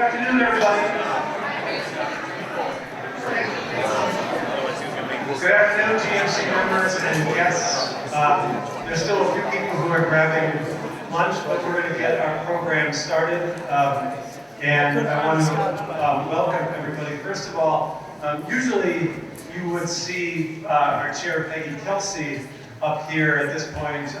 Good afternoon, everybody. Good afternoon, GMC members and guests. There's still a few people who are grabbing lunch, but we're going to get our program started. And I want to welcome everybody. First of all, usually you would see our chair, Peggy Kelsey, up here at this point,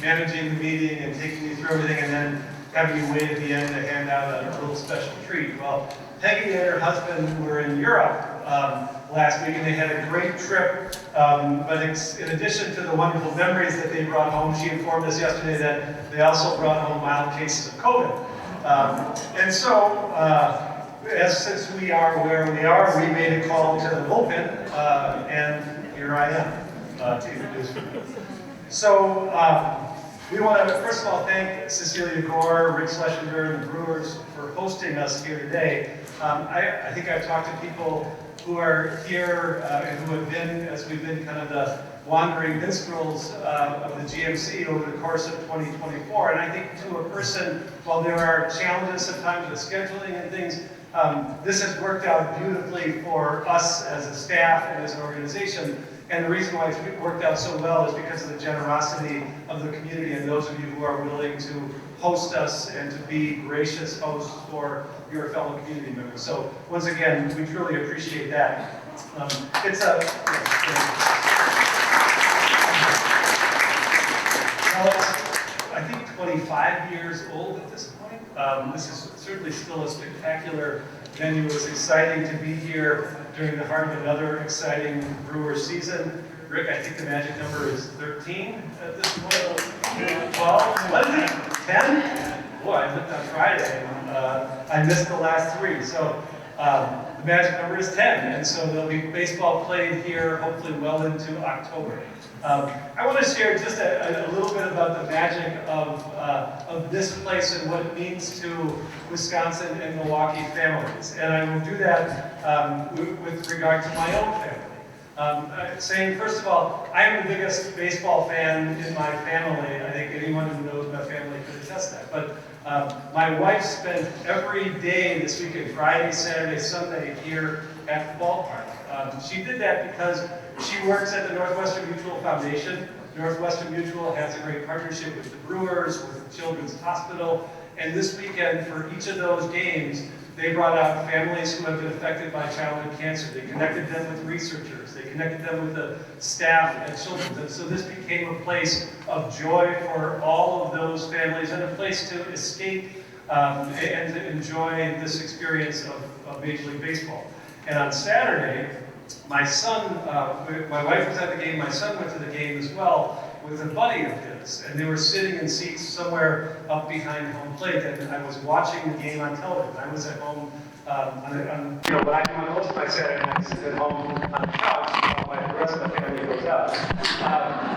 managing the meeting and taking you through everything, and then having you wait at the end to hand out a little special treat. Well, Peggy and her husband were in Europe last week, and they had a great trip. But in addition to the wonderful memories that they brought home, she informed us yesterday that they also brought home mild cases of COVID. And so, since we are where we are, we made a call to the bullpen, and here I am to introduce you. So, we want to, first of all, thank Cecilia Gore, Rick Schlesinger, and the Brewers for hosting us here today. I think I've talked to people who are here and who have been, as we've been kind of the wandering minstrels of the GMC over the course of 2024. And I think to a person, while there are challenges sometimes with scheduling and things, this has worked out beautifully for us as a staff and as an organization. And the reason why it's worked out so well is because of the generosity of the community and those of you who are willing to host us and to be gracious hosts for your fellow community members. So once again, we truly appreciate that. It's a... Well, it's, I think, 25 years old at this point. This is certainly still a spectacular venue. It's exciting to be here during the heart of another exciting Brewers season. Rick, I think the magic number is 13 at this point. 12? What is it? 10? Boy, I looked on Friday and I missed the last three. So the magic number is 10. And so there'll be baseball played here hopefully well into October. I want to share just a little bit about the magic of this place and what it means to Wisconsin and Milwaukee families. And I will do that with regard to my own family. Saying, first of all, I am the biggest baseball fan in my family. I think anyone who knows my family could attest that. But my wife spent every day this weekend, Friday, Saturday, Sunday, here at the ballpark. She did that because she works at the Northwestern Mutual Foundation. Northwestern Mutual has a great partnership with the Brewers, with the Children's Hospital, and this weekend, for each of those games, they brought out families who have been affected by childhood cancer. They connected them with researchers. They connected them with the staff at Children's. And so this became a place of joy for all of those families and a place to escape and to enjoy this experience of Major League Baseball. And on Saturday, my son, my wife was at the game, my son went to the game as well with a buddy of his, and they were sitting in seats somewhere up behind home plate, and I was watching the game on television. I was at home, when I do most of my Saturday nights at home on the couch while the rest of the family goes out.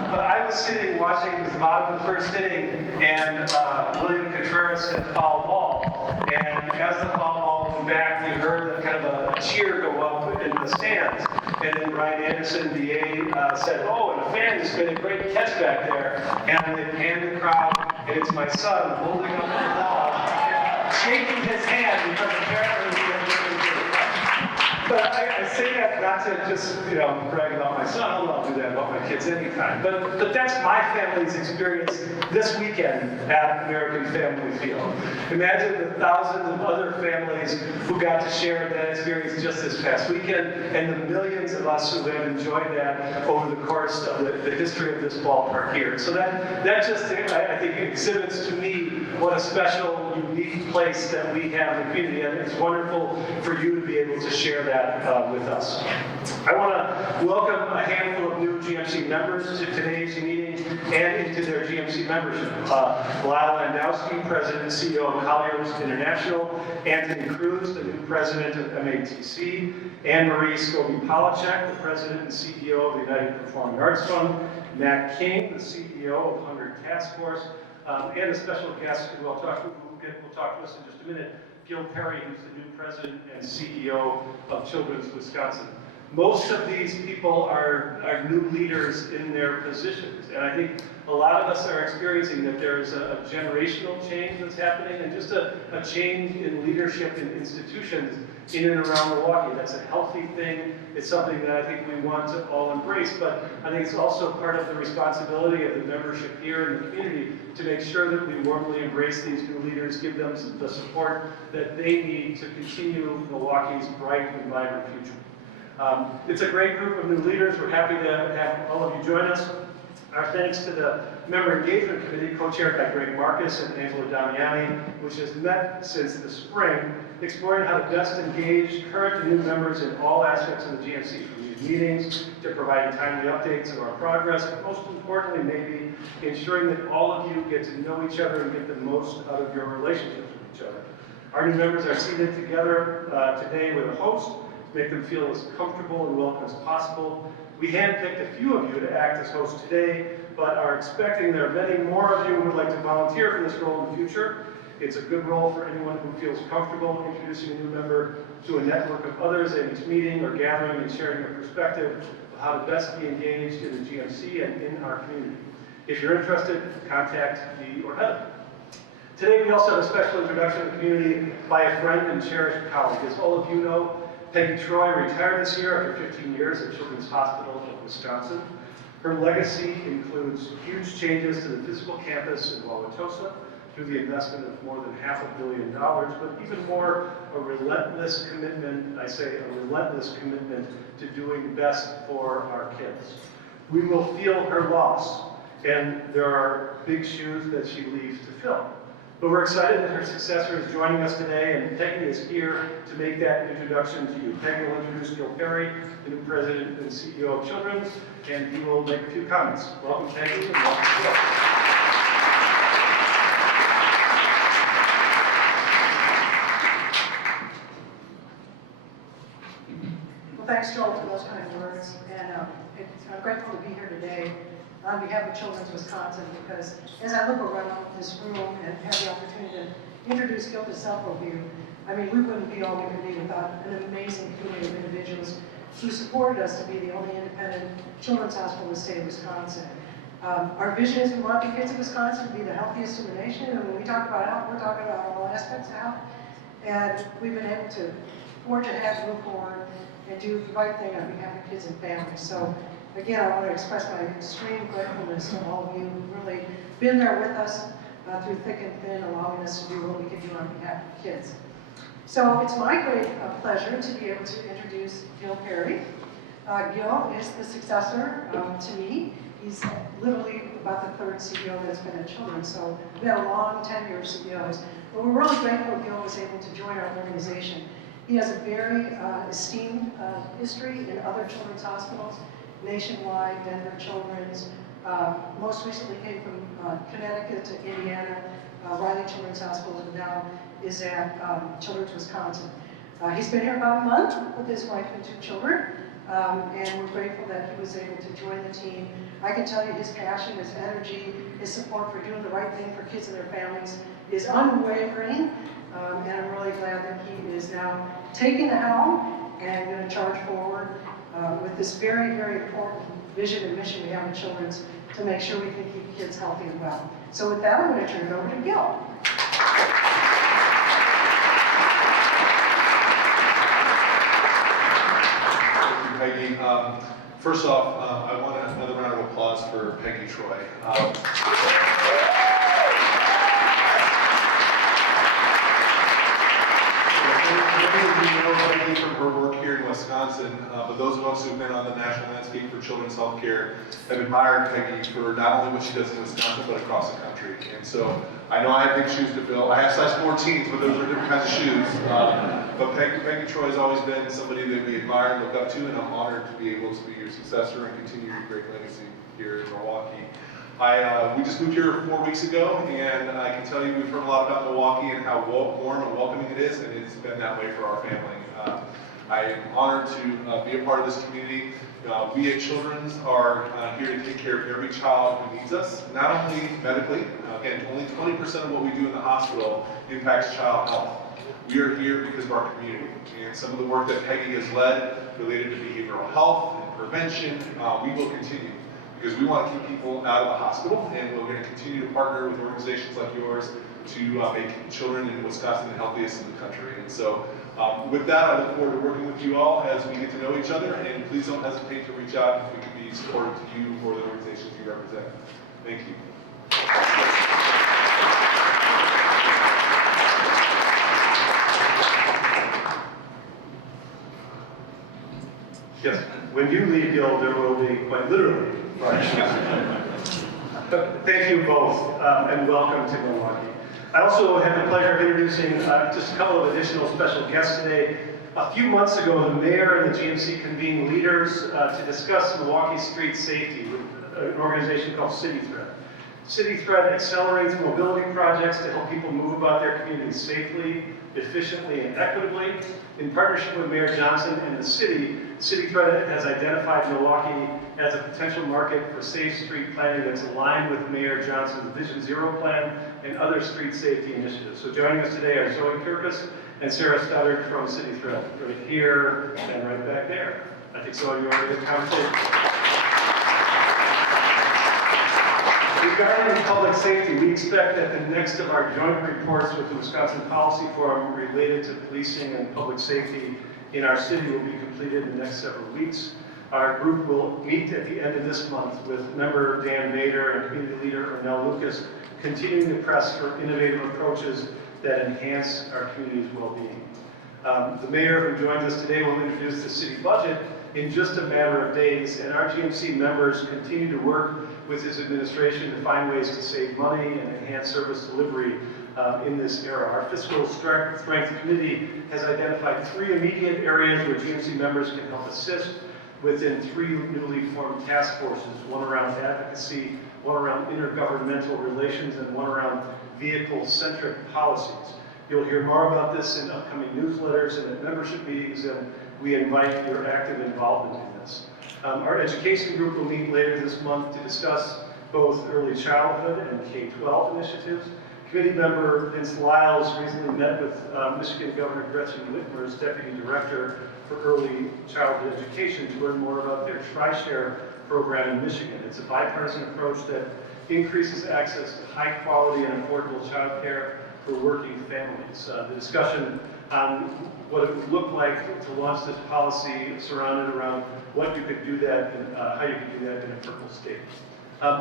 But I was sitting watching the bottom of the first inning, and William Contreras hit the foul ball, and as the foul ball went back, you heard kind of a cheer go up in the stands. And then Ryan Anderson, DA, said, "Oh, and a fan just made a great catch back there." And they panned the crowd, and it's my son holding up the ball, shaking his hand because apparently he had been good. But I say that not to just, brag about my son, although I'll do that about my kids anytime. But that's my family's experience this weekend at American Family Field. Imagine the thousands of other families who got to share that experience just this past weekend, and the millions of us who have enjoyed that over the course of the history of this ballpark here. So that just, I think, exhibits to me what a special, unique place that we have in the community, and it's wonderful for you to be able to share that with us. I want to welcome a handful of new GMC members to today's meeting and into their GMC membership. Lyle Landowski, President and CEO of Colliers International, Anthony Cruz, the new President of MATC, Anne-Marie Scobie-Polachek, the President and CEO of the United Performing Arts Fund, Matt King, the CEO of Hunger Task Force, and a special guest who will talk to us in just a minute, Gil Perry, who's the new President and CEO of Children's Wisconsin. Most of these people are new leaders in their positions, and I think a lot of us are experiencing that there is a generational change that's happening, and just a change in leadership in institutions in and around Milwaukee. That's a healthy thing. It's something that I think we want to all embrace, but I think it's also part of the responsibility of the membership here in the community to make sure that we warmly embrace these new leaders, give them the support that they need to continue Milwaukee's bright and vibrant future. It's a great group of new leaders. We're happy to have all of you join us. Our thanks to the Member Engagement Committee, co-chaired by Greg Marcus and Angela Damiani, which has met since the spring, exploring how to best engage current and new members in all aspects of the GMC, from these meetings to providing timely updates of our progress, but most importantly, maybe ensuring that all of you get to know each other and get the most out of your relationships with each other. Our new members are seated together today with a host to make them feel as comfortable and welcome as possible. We handpicked a few of you to act as hosts today, but are expecting there are many more of you who would like to volunteer for this role in the future. It's a good role for anyone who feels comfortable introducing a new member to a network of others at each meeting or gathering and sharing their perspective of how to best be engaged in the GMC and in our community. If you're interested, contact me or Heather. Today we also have a special introduction to the community by a friend and cherished colleague. As all of you know, Peggy Troy retired this year after 15 years at Children's Hospital of Wisconsin. Her legacy includes huge changes to the physical campus in Wauwatosa through the investment of more than $500 million, but even more, a relentless commitment, I say a relentless commitment to doing best for our kids. We will feel her loss, and there are big shoes that she leaves to fill. But we're excited that her successor is joining us today, and Peggy is here to make that introduction to you. Peggy will introduce Gil Perry, the new president and CEO of Children's, and he will make a few comments. Welcome, Peggy, and welcome to Gil. Well, thanks, Joel, for those kind words, and I'm grateful to be here today on behalf of Children's Wisconsin, because as I look around this room and have the opportunity to introduce Gil to several of you, I mean, we wouldn't be all we could be without an amazing community of individuals who supported us to be the only independent children's hospital in the state of Wisconsin. Our vision is we want the kids of Wisconsin to be the healthiest in the nation, and when we talk about health, we're talking about all aspects of health, and we've been able to forge ahead, move forward, and do the right thing on behalf of kids and families. So again, I want to express my extreme gratefulness to all of you who've really been there with us through thick and thin, allowing us to do what we can do on behalf of kids. So it's my great pleasure to be able to introduce Gil Perry. Gil is the successor to me. He's literally about the third CEO that's been at Children's, so we've had a long tenure of CEOs. But we're really grateful Gil was able to join our organization. He has a very esteemed history in other children's hospitals, nationwide, Denver Children's, most recently came from Connecticut to Indiana, Riley Children's Hospital, and now is at Children's Wisconsin. He's been here about a month with his wife and 2 children, and we're grateful that he was able to join the team. I can tell you his passion, his energy, his support for doing the right thing for kids and their families is unwavering, and I'm really glad that he is now taking the helm and going to charge forward with this very, very important vision and mission we have at Children's to make sure we can keep kids healthy and well. So with that, I'm going to turn it over to Gil. Thank you, Peggy. First off, I want another round of applause for Peggy Troy. You know Peggy from her work here in Wisconsin, but those of us who've been on the national landscape for children's healthcare have admired Peggy for not only what she does in Wisconsin, but across the country. And so I know I have big shoes to fill. I have size 14s, but those are different kinds of shoes. But Peggy Troy has always been somebody that we admire and look up to, and I'm honored to be able to be your successor and continue your great legacy here in Milwaukee. We just moved here 4 weeks ago, and I can tell you we've heard a lot about Milwaukee and how warm and welcoming it is, and it's been that way for our family. I am honored to be a part of this community. We at Children's are here to take care of every child who needs us, not only medically. Again, only 20% of what we do in the hospital impacts child health. We are here because of our community. And some of the work that Peggy has led related to behavioral health and prevention, we will continue. Because we want to keep people out of the hospital, and we're going to continue to partner with organizations like yours to make children in Wisconsin the healthiest in the country. And so with that, I look forward to working with you all as we get to know each other, and please don't hesitate to reach out if we can be supportive to you or the organizations you represent. Thank you. Yes, when you leave, Gil, there will be quite literally. Thank you both, and welcome to Milwaukee. I also have the pleasure of introducing just a couple of additional special guests today. A few months ago, the mayor and the GMC convened leaders to discuss Milwaukee street safety with an organization called City Thread. City Thread accelerates mobility projects to help people move about their communities safely, efficiently, and equitably. In partnership with Mayor Johnson and the city, City Thread has identified Milwaukee as a potential market for safe street planning that's aligned with Mayor Johnson's Vision Zero plan and other street safety initiatives. So joining us today are Zoe Kirkus and Sarah Stoddard from City Thread, right here and right back there. I think Zoe, you want to get a conversation? Regarding public safety, we expect that the next of our joint reports with the Wisconsin Policy Forum related to policing and public safety in our city will be completed in the next several weeks. Our group will meet at the end of this month with member Dan Bader and community leader Ernell Lucas, continuing to press for innovative approaches that enhance our community's well-being. The mayor who joins us today will introduce the city budget in just a matter of days, and our GMC members continue to work with his administration to find ways to save money and enhance service delivery in this era. Our fiscal strength committee has identified 3 immediate areas where GMC members can help assist within 3 newly formed task forces, one around advocacy, one around intergovernmental relations, and one around vehicle-centric policies. You'll hear more about this in upcoming newsletters and at membership meetings, and we invite your active involvement in this. Our education group will meet later this month to discuss both early childhood and K-12 initiatives. Committee member Vince Lyles recently met with Michigan Governor Gretchen Whitmer's Deputy Director for Early Childhood Education to learn more about their Tri-Share program in Michigan. It's a bipartisan approach that increases access to high quality and affordable child care for working families. The discussion on what it would look like to launch this policy surrounded around what you could do that and how you could do that in a purple state.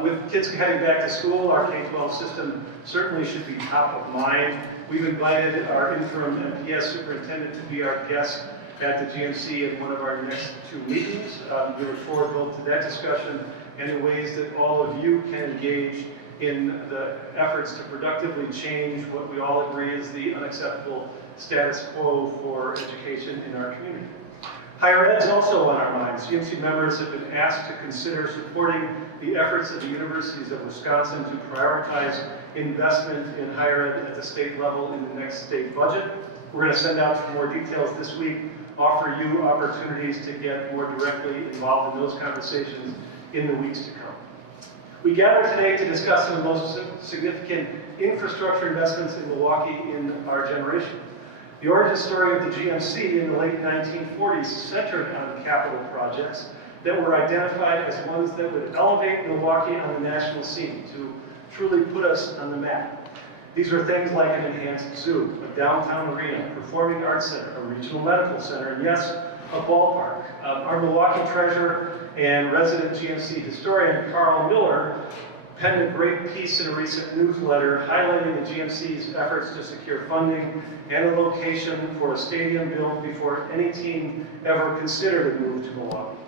With kids heading back to school, our K-12 system certainly should be top of mind. We've invited our interim MPS superintendent to be our guest at the GMC in one of our next 2 meetings. We look forward both to that discussion and the ways that all of you can engage in the efforts to productively change what we all agree is the unacceptable status quo for education in our community. Higher ed is also on our minds. GMC members have been asked to consider supporting the efforts of the universities of Wisconsin to prioritize investment in higher ed at the state level in the next state budget. We're going to send out some more details this week, offer you opportunities to get more directly involved in those conversations in the weeks to come. We gather today to discuss some of the most significant infrastructure investments in Milwaukee in our generation. The origin story of the GMC in the late 1940s centered on capital projects that were identified as ones that would elevate Milwaukee on the national scene to truly put us on the map. These are things like an enhanced zoo, a downtown arena, performing arts center, a regional medical center, and yes, a ballpark. Our Milwaukee treasurer and resident GMC historian, Carl Miller, penned a great piece in a recent newsletter highlighting the GMC's efforts to secure funding and a location for a stadium built before any team ever considered a move to Milwaukee.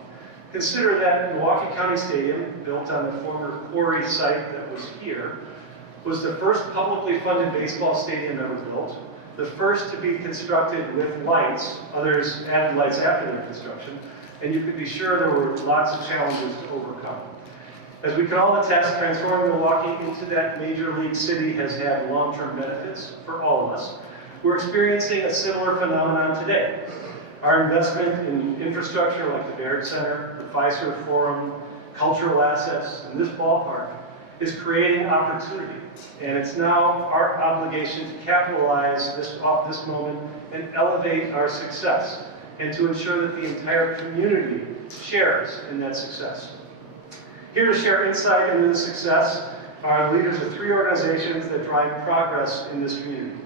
Consider that Milwaukee County Stadium, built on the former quarry site that was here, was the first publicly funded baseball stadium ever built, the first to be constructed with lights. Others added lights after their construction, and you could be sure there were lots of challenges to overcome. As we can all attest, transforming Milwaukee into that major league city has had long-term benefits for all of us. We're experiencing a similar phenomenon today. Our investment in infrastructure like the Barrett Center, the Fiserv Forum, cultural assets, and this ballpark is creating opportunity. And it's now our obligation to capitalize off this moment and elevate our success, and to ensure that the entire community shares in that success. Here to share insight into this success are leaders of 3 organizations that drive progress in this community.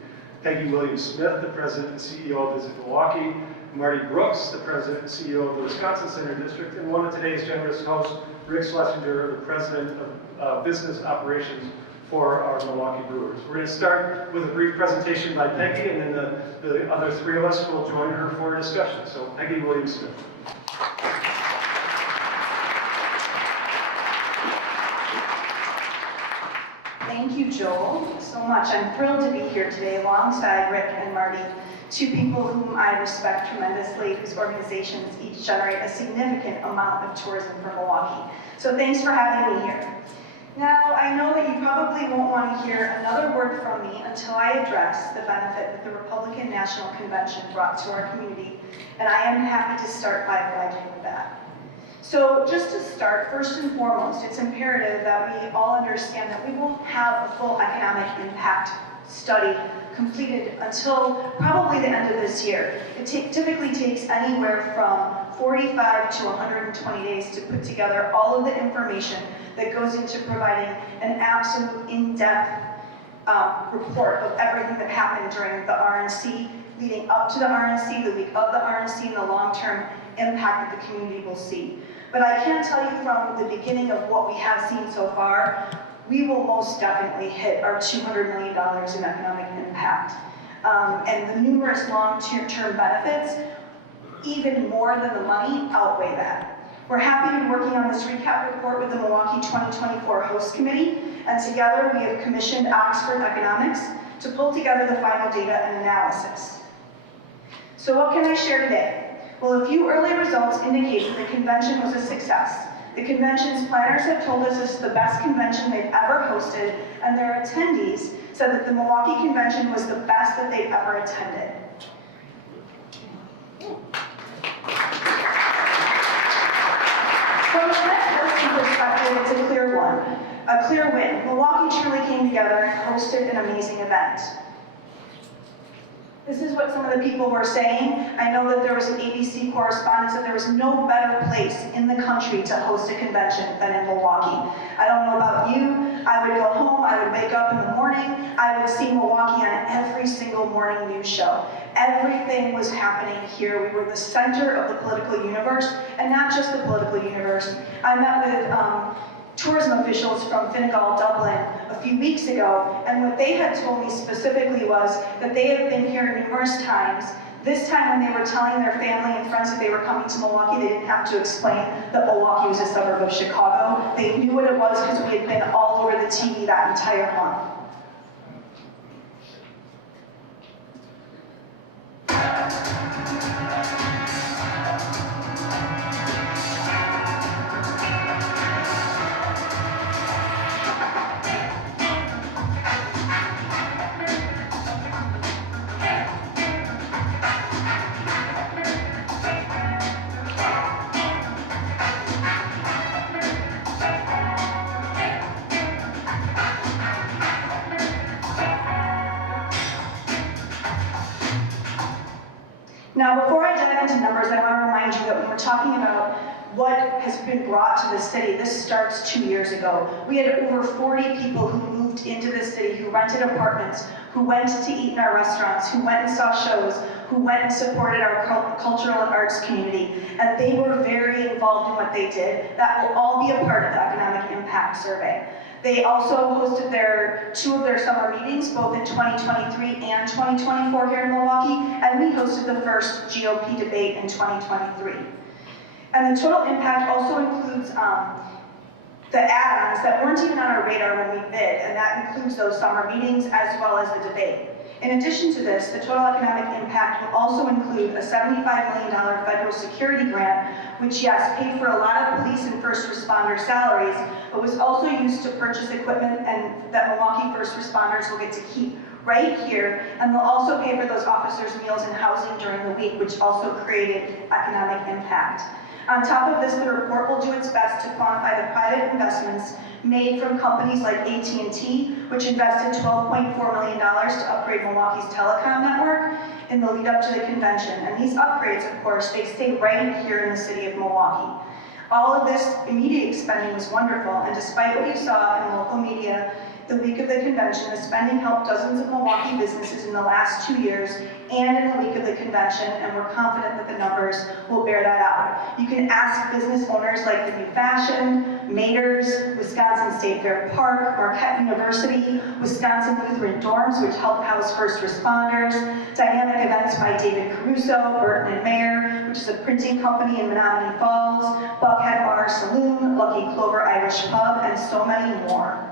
Peggy Williams-Smith, the President and CEO of Visit Milwaukee, Marty Brooks, the President and CEO of the Wisconsin Center District, and one of today's generous hosts, Rick Schlesinger, the President of Business Operations for our Milwaukee Brewers. We're going to start with a brief presentation by Peggy, and then the other 3 of us will join her for a discussion. So Peggy Williams-Smith. Thank you, Joel, so much. I'm thrilled to be here today alongside Rick and Marty, 2 people whom I respect tremendously, whose organizations each generate a significant amount of tourism for Milwaukee. So thanks for having me here. Now, I know that you probably won't want to hear another word from me until I address the benefit that the Republican National Convention brought to our community, and I am happy to start by bragging with that. So just to start, first and foremost, it's imperative that we all understand that we won't have a full economic impact study completed until probably the end of this year. It typically takes anywhere from 45 to 120 days to put together all of the information that goes into providing an absolute in-depth report of everything that happened during the RNC, leading up to the RNC, the week of the RNC, and the long-term impact that the community will see. But I can tell you from the beginning of what we have seen so far, we will most definitely hit our $200 million in economic impact. And the numerous long-term benefits, even more than the money, outweigh that. We're happy to be working on this recap report with the Milwaukee 2024 Host Committee, and together we have commissioned Oxford Economics to pull together the final data and analysis. So what can I share today? Well, a few early results indicate that the convention was a success. The convention's planners have told us this is the best convention they've ever hosted, and their attendees said that the Milwaukee convention was the best that they've ever attended. From a net perspective, it's a clear one, a clear win. Milwaukee truly came together and hosted an amazing event. This is what some of the people were saying. I know that there was an ABC correspondent that there was no better place in the country to host a convention than in Milwaukee. I don't know about you. I would go home, I would wake up in the morning, I would see Milwaukee on every single morning news show. Everything was happening here. We were the center of the political universe, and not just the political universe. I met with tourism officials from Finnegal, Dublin, a few weeks ago, and what they had told me specifically was that they have been here numerous times. This time when they were telling their family and friends that they were coming to Milwaukee, they didn't have to explain that Milwaukee was a suburb of Chicago. They knew what it was because we had been all over the TV that entire month. Now, before I dive into numbers, I want to remind you that when we're talking about what has been brought to the city, this starts 2 years ago. We had over 40 people who moved into the city, who rented apartments, who went to eat in our restaurants, who went and saw shows, who went and supported our cultural and arts community, and they were very involved in what they did. That will all be a part of the Economic Impact Survey. They also hosted 2 of their summer meetings, both in 2023 and 2024 here in Milwaukee, and we hosted the first GOP debate in 2023. And the total impact also includes the add-ons that weren't even on our radar when we bid, and that includes those summer meetings as well as the debate. In addition to this, the total economic impact will also include a $75 million federal security grant, which, yes, paid for a lot of police and first responder salaries, but was also used to purchase equipment and that Milwaukee first responders will get to keep right here, and they'll also pay for those officers' meals and housing during the week, which also created economic impact. On top of this, the report will do its best to quantify the private investments made from companies like AT&T, which invested $12.4 million to upgrade Milwaukee's telecom network in the lead up to the convention. And these upgrades, of course, they stay right here in the city of Milwaukee. All of this immediate spending was wonderful, and despite what you saw in local media the week of the convention, the spending helped dozens of Milwaukee businesses in the last 2 years and in the week of the convention, and we're confident that the numbers will bear that out. You can ask business owners like the New Fashion, Mater's, Wisconsin State Fair Park, Marquette University, Wisconsin Lutheran Dorms, which help house first responders, Dynamic Events by David Caruso, Burton and Mayer, which is a printing company in Menominee Falls, Buckhead Bar Saloon, Lucky Clover Irish Pub, and so many more.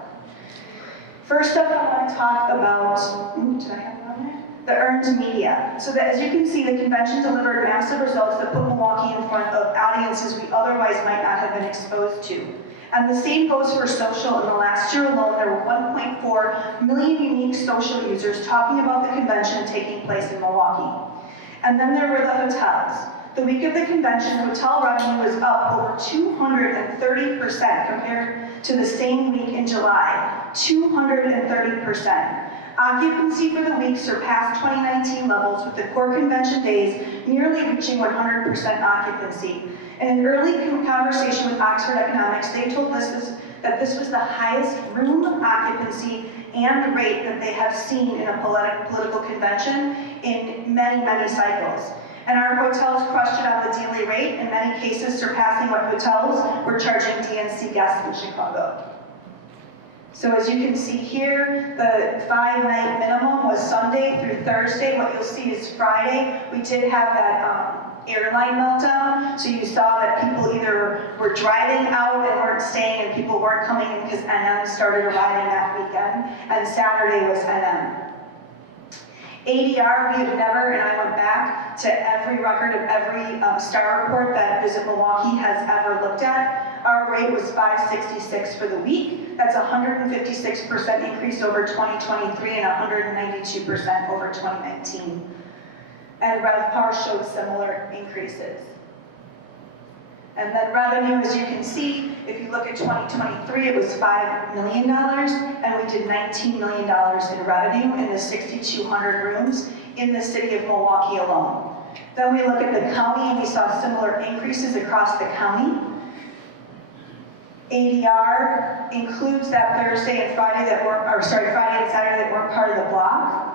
First up, I want to talk about, did I have it on there? The earned media. So that, as you can see, the convention delivered massive results that put Milwaukee in front of audiences we otherwise might not have been exposed to. And the same goes for social. In the last year alone, there were 1.4 million unique social users talking about the convention taking place in Milwaukee. And then there were the hotels. The week of the convention, hotel revenue was up over 230% compared to the same week in July. 230%. Occupancy for the week surpassed 2019 levels, with the core convention days nearly reaching 100% occupancy. In an early conversation with Oxford Economics, they told us that this was the highest room occupancy and rate that they have seen in a political convention in many, many cycles. And our hotels crushed it on the daily rate, in many cases surpassing what hotels were charging DNC guests in Chicago. So as you can see here, the 5-night minimum was Sunday through Thursday. What you'll see is Friday, we did have that airline meltdown. So you saw that people either were driving out and weren't staying, and people weren't coming in because NM started arriving that weekend, and Saturday was NM. ADR, we have never, and I went back to every record of every star report that Visit Milwaukee has ever looked at. Our rate was 566 for the week. That's a 156% increase over 2023 and 192% over 2019. And RevPAR showed similar increases. And then revenue, as you can see, if you look at 2023, it was $5 million, and we did $19 million in revenue in the 6,200 rooms in the city of Milwaukee alone. Then we look at the county, and we saw similar increases across the county. ADR includes that Thursday and Friday that were, or sorry, Friday and Saturday that weren't part of the block.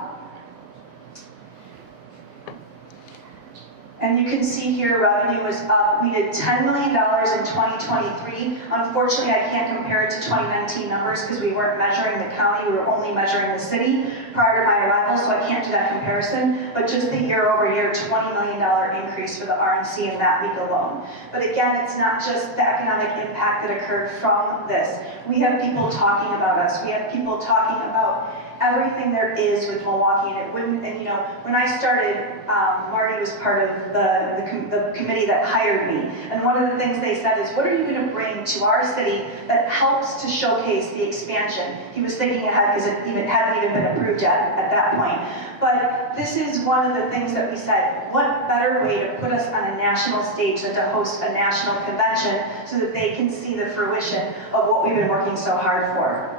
And you can see here revenue was up. We did $10 million in 2023. Unfortunately, I can't compare it to 2019 numbers because we weren't measuring the county, we were only measuring the city prior to my arrival, so I can't do that comparison. But just the year over year, $20 million increase for the RNC in that week alone. But again, it's not just the economic impact that occurred from this. We have people talking about us. We have people talking about everything there is with Milwaukee, and it wouldn't, and you know, when I started, Marty was part of the committee that hired me, and one of the things they said is, what are you going to bring to our city that helps to showcase the expansion? He was thinking ahead because it hadn't even been approved yet at that point. But this is one of the things that we said, what better way to put us on a national stage than to host a national convention so that they can see the fruition of what we've been working so hard for.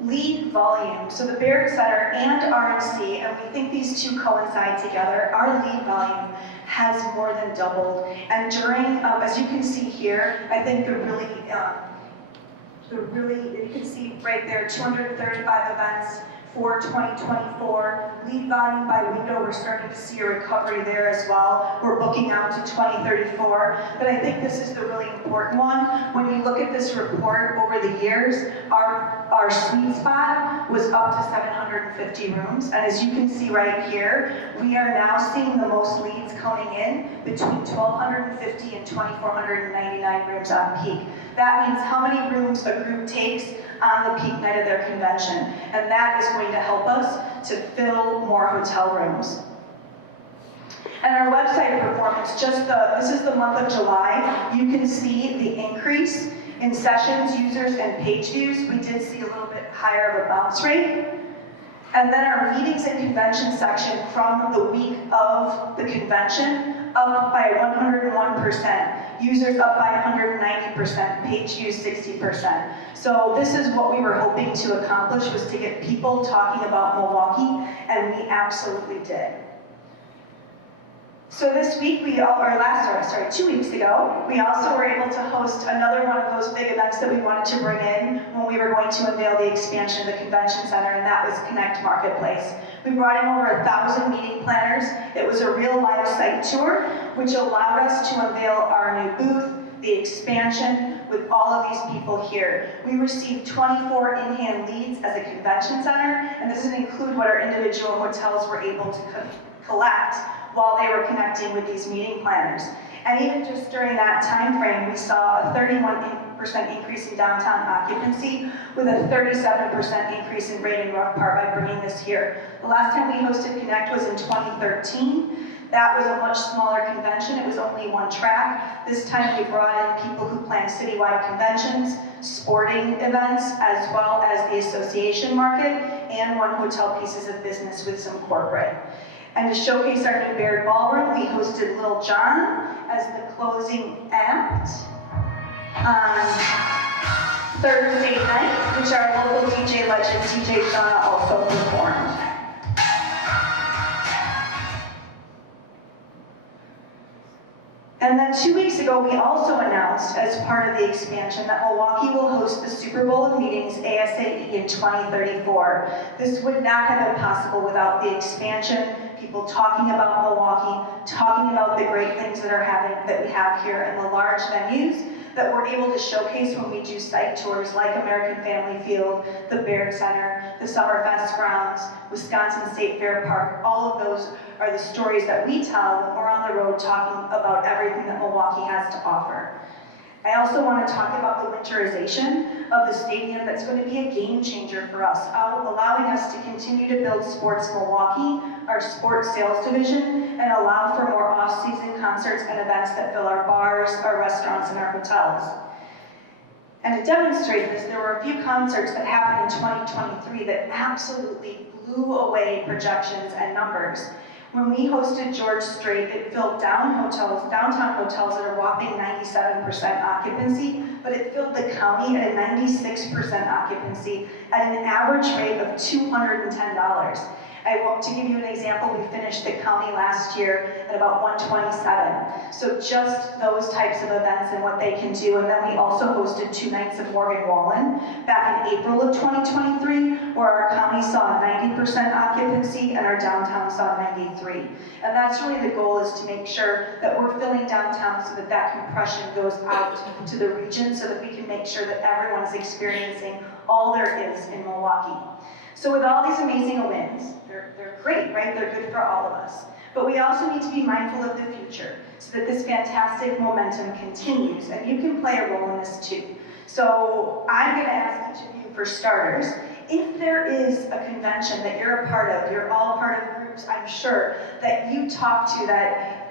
Lead volume. So the Barrett Center and RNC, and we think these two coincide together, our lead volume has more than doubled. And during, as you can see here, I think you can see right there, 235 events for 2024. Lead volume by window, we're starting to see a recovery there as well. We're booking out to 2034. But I think this is the really important one. When you look at this report over the years, our sweet spot was up to 750 rooms. And as you can see right here, we are now seeing the most leads coming in between 1,250 and 2,499 rooms on peak. That means how many rooms a group takes on the peak night of their convention. And that is going to help us to fill more hotel rooms. And our website performance, this is the month of July, you can see the increase in sessions, users, and page views. We did see a little bit higher of a bounce rate. And then our meetings and convention section from the week of the convention up by 101%, users up by 190%, page views 60%. So this is what we were hoping to accomplish, was to get people talking about Milwaukee, and we absolutely did. So this week, 2 weeks ago, we also were able to host another one of those big events that we wanted to bring in when we were going to unveil the expansion of the convention center, and that was Connect Marketplace. We brought in over 1,000 meeting planners. It was a real live site tour, which allowed us to unveil our new booth, the expansion, with all of these people here. We received 24 in-hand leads as a convention center, and this doesn't include what our individual hotels were able to collect while they were connecting with these meeting planners. And even just during that time frame, we saw a 31% increase in downtown occupancy with a 37% increase in rate in RevPAR by bringing this here. The last time we hosted Connect was in 2013. That was a much smaller convention. It was only one track. This time we brought in people who plan citywide conventions, sporting events, as well as the association market, and one hotel pieces of business with some corporate. And to showcase our new Baird Ballroom, we hosted Lil Jon as the closing act on Thursday night, which our local DJ legend, DJ Shauna, also performed. And then 2 weeks ago, we also announced, as part of the expansion, that Milwaukee will host the Super Bowl of Meetings ASAE in 2034. This would not have been possible without the expansion, people talking about Milwaukee, talking about the great things that we have here, and the large venues that we're able to showcase when we do site tours like American Family Field, the Baird Center, the Summerfest grounds, Wisconsin State Fair Park. All of those are the stories that we tell when we're on the road talking about everything that Milwaukee has to offer. I also want to talk about the winterization of the stadium that's going to be a game changer for us, allowing us to continue to build Sports Milwaukee, our sports sales division, and allow for more off-season concerts and events that fill our bars, our restaurants, and our hotels. And to demonstrate this, there were a few concerts that happened in 2023 that absolutely blew away projections and numbers. When we hosted George Strait, it filled downtown hotels at a whopping 97% occupancy, but it filled the county at a 96% occupancy at an average rate of $210. To give you an example, we finished the county last year at about 127. So just those types of events and what they can do. And then we also hosted 2 nights of Morgan Wallen back in April of 2023, where our county saw 90% occupancy and our downtown saw 93. And that's really the goal, is to make sure that we're filling downtown so that that compression goes out to the region, so that we can make sure that everyone's experiencing all there is in Milwaukee. So with all these amazing wins, they're great, right? They're good for all of us. But we also need to be mindful of the future so that this fantastic momentum continues, and you can play a role in this too. So I'm going to ask each of you, for starters, if there is a convention that you're a part of, you're all part of groups, I'm sure, that you talk to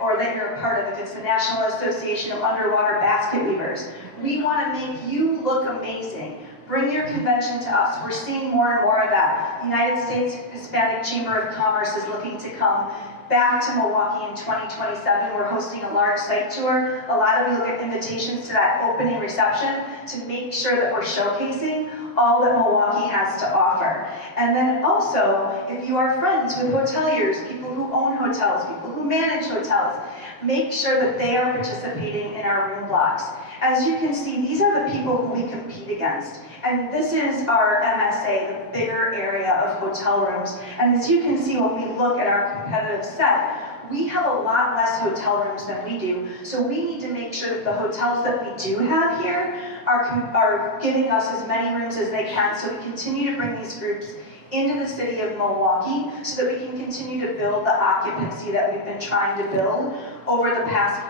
or that you're a part of, if it's the National Association of Underwater Basket Weavers, we want to make you look amazing. Bring your convention to us. We're seeing more and more of that. The United States Hispanic Chamber of Commerce is looking to come back to Milwaukee in 2027. We're hosting a large site tour. A lot of you will get invitations to that opening reception to make sure that we're showcasing all that Milwaukee has to offer. And then also, if you are friends with hoteliers, people who own hotels, people who manage hotels, make sure that they are participating in our room blocks. As you can see, these are the people who we compete against. And this is our MSA, the bigger area of hotel rooms. And as you can see, when we look at our competitive set, we have a lot less hotel rooms than we do. So we need to make sure that the hotels that we do have here are giving us as many rooms as they can, so we continue to bring these groups into the city of Milwaukee so that we can continue to build the occupancy that we've been trying to build over the past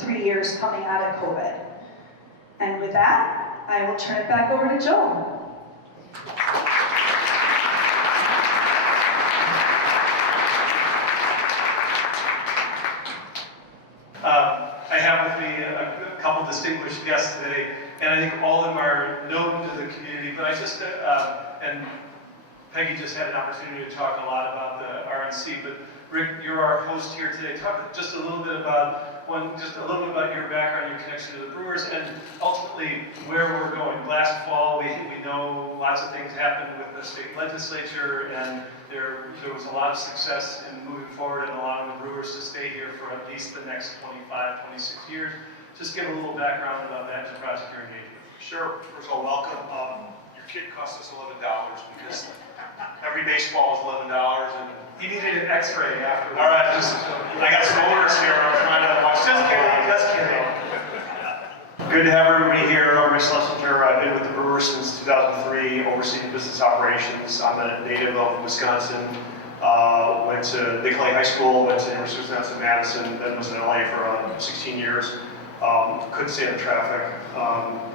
3 years coming out of COVID. And with that, I will turn it back over to Joel. I have with me a couple distinguished guests today, and I think all of them are known to the community, but I just, and Peggy just had an opportunity to talk a lot about the RNC, but Rick, you're our host here today. Talk just a little bit about your background, your connection to the Brewers, and ultimately where we're going. Last fall, we know lots of things happened with the state legislature, and there was a lot of success in moving forward and allowing the Brewers to stay here for at least the next 25, 26 years. Just give a little background about that project you're engaged with. Sure. First of all, welcome. Your kit cost us $11 because every baseball is $11, and He needed an X-ray after. all right, I got some orders here. I'm trying to watch. Just kidding. Good to have everybody here. I'm Rich Schlesinger. I've been with the Brewers since 2003, overseeing business operations. I'm a native of Wisconsin. Went to Nicolay High School, went to the University of Wisconsin-Madison, then was in LA for 16 years. Couldn't stand the traffic.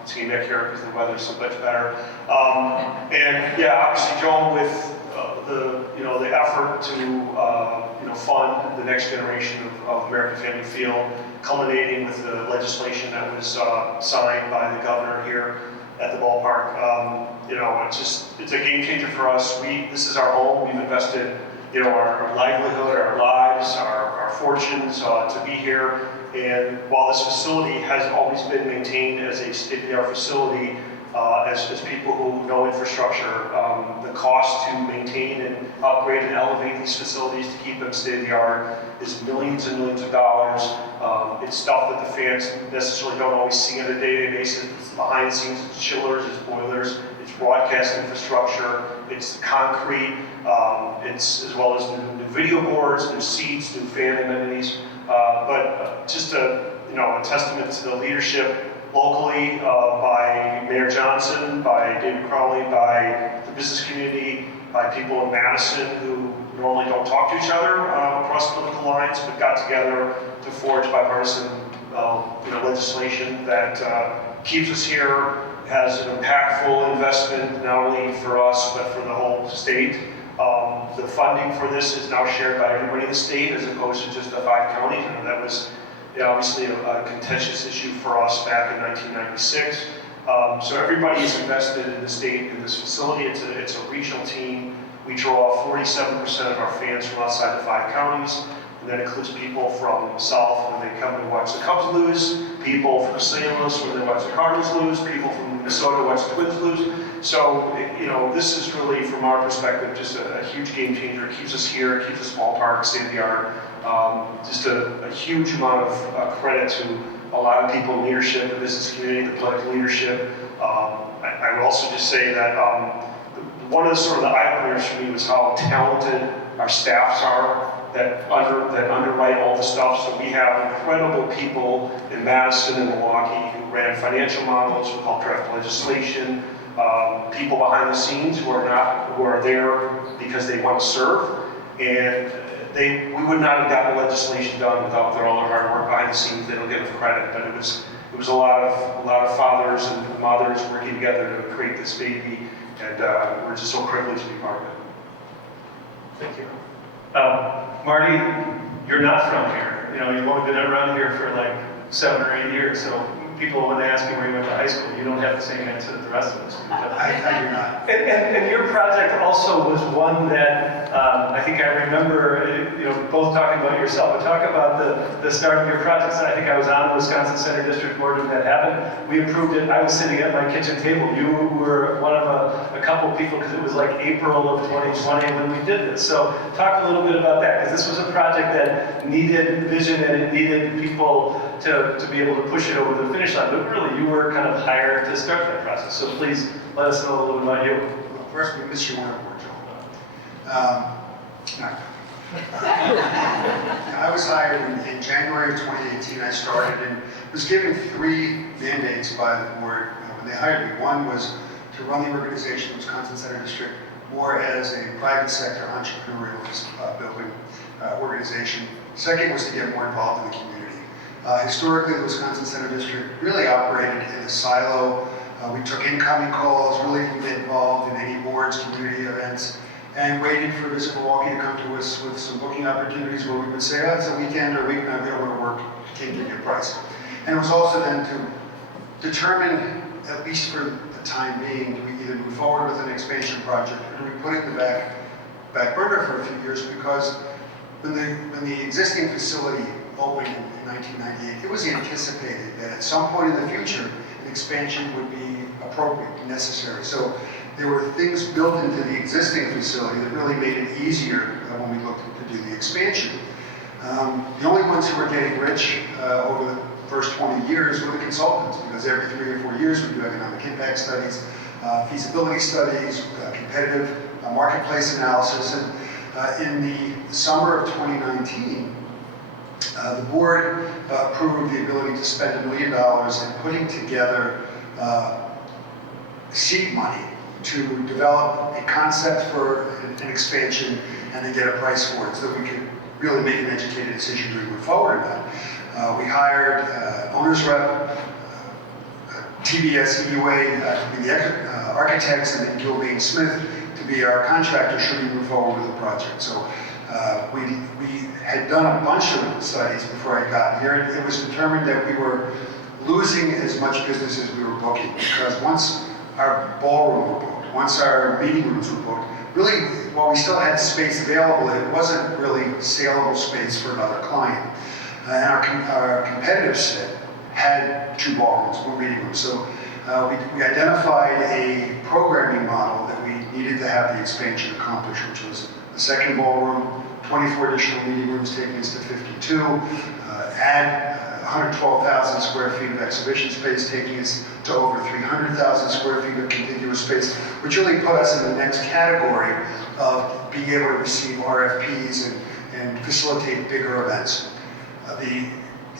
Seeing back here because the weather's so much better. And yeah, obviously Joe with the effort to fund the next generation of American Family Field, culminating with the legislation that was signed by the governor here at the ballpark. It's a game changer for us. This is our home. We've invested our livelihood, our lives, our fortunes to be here. And while this facility has always been maintained as a state-of-the-art facility, as people who know infrastructure, the cost to maintain and upgrade and elevate these facilities to keep them state-of-the-art is millions and millions of dollars. It's stuff that the fans necessarily don't always see on a day-to-day basis. It's behind the scenes, it's chillers, it's boilers, it's broadcast infrastructure, it's concrete, it's as well as new video boards, new seats, new fan amenities. But just a testament to the leadership locally by Mayor Johnson, by David Crowley, by the business community, by people in Madison who normally don't talk to each other across political lines, but got together to forge bipartisan legislation that keeps us here, has an impactful investment not only for us but for the whole state. The funding for this is now shared by everybody in the state as opposed to just the 5 counties. And that was obviously a contentious issue for us back in 1996. So everybody is invested in the state in this facility. It's a regional team. We draw 47% of our fans from outside the 5 counties. And that includes people from the South when they come to watch the Cubs lose, people from St. Louis when they watch the Cardinals lose, people from Minnesota watch the Twins lose. So, this is really, from our perspective, just a huge game changer. It keeps us here, it keeps us ballpark, state-of-the-art. Just a huge amount of credit to a lot of people in leadership, the business community, the political leadership. I would also just say that one of the eye-openers for me was how talented our staffs are that underwrite all the stuff. So we have incredible people in Madison and Milwaukee who ran financial models, who helped draft legislation, people behind the scenes who are there because they want to serve, and we would not have gotten legislation done without all their hard work behind the scenes. They don't get enough credit, but it was a lot of fathers and mothers working together to create this baby, and we're just so privileged to be part of it. Thank you. Marty, you're not from here. You've only been around here for like 7 or 8 years, so people, when they ask you where you went to high school, you don't have the same answer that the rest of us do. I do not. And your project also was one that I think I remember, both talking about yourself, but talk about the start of your project. I think I was on the Wisconsin Center District Board when that happened. We approved it. I was sitting at my kitchen table. You were one of a couple of people because it was like April of 2020 when we did this. So talk a little bit about that, because this was a project that needed vision and it needed people to be able to push it over the finish line. But really, you were kind of hired to start that process. So please let us know a little bit about you. Well, first, we miss you one more, Joel. I was hired in January of 2018. I started and was given 3 mandates by the board when they hired me. One was to run the organization, Wisconsin Center District, more as a private sector entrepreneurial building organization. Second was to get more involved in the community. Historically, the Wisconsin Center District really operated in a silo. We took incoming calls, really didn't get involved in any boards, community events, and waited for Visit Milwaukee to come to us with some booking opportunities where we would say, oh, it's a weekend or weeknight, we don't want to work, can't give you a price. And it was also then to determine, at least for the the time being, do we either move forward with an expansion project or do we put it in the back burner for a few years? Because when the existing facility opened in 1998, it was anticipated that at some point in the future, an expansion would be appropriate, necessary. So there were things built into the existing facility that really made it easier when we looked to do the expansion. The only ones who were getting rich over the first 20 years were the consultants, because every 3 or 4 years we do economic impact studies, feasibility studies, competitive marketplace analysis. And in the summer of 2019, the board approved the ability to spend $1 million in putting together seed money to develop a concept for an expansion and then get a price for it so that we could really make an educated decision to move forward or not. We hired owner's rep, TBS EUA to be the architects, and then Gilbane Smith to be our contractor should we move forward with the project. So we had done a bunch of studies before I got here, and it was determined that we were losing as much business as we were booking, because once our ballroom were booked, once our meeting rooms were booked, really, while we still had space available, it wasn't really saleable space for another client. And our competitive set had 2 ballrooms, 1 meeting room. So we identified a programming model that we needed to have the expansion accomplish, which was the 2nd ballroom, 24 additional meeting rooms taking us to 52, add 112,000 square feet of exhibition space, taking us to over 300,000 square feet of contiguous space, which really put us in the next category of being able to receive RFPs and facilitate bigger events. The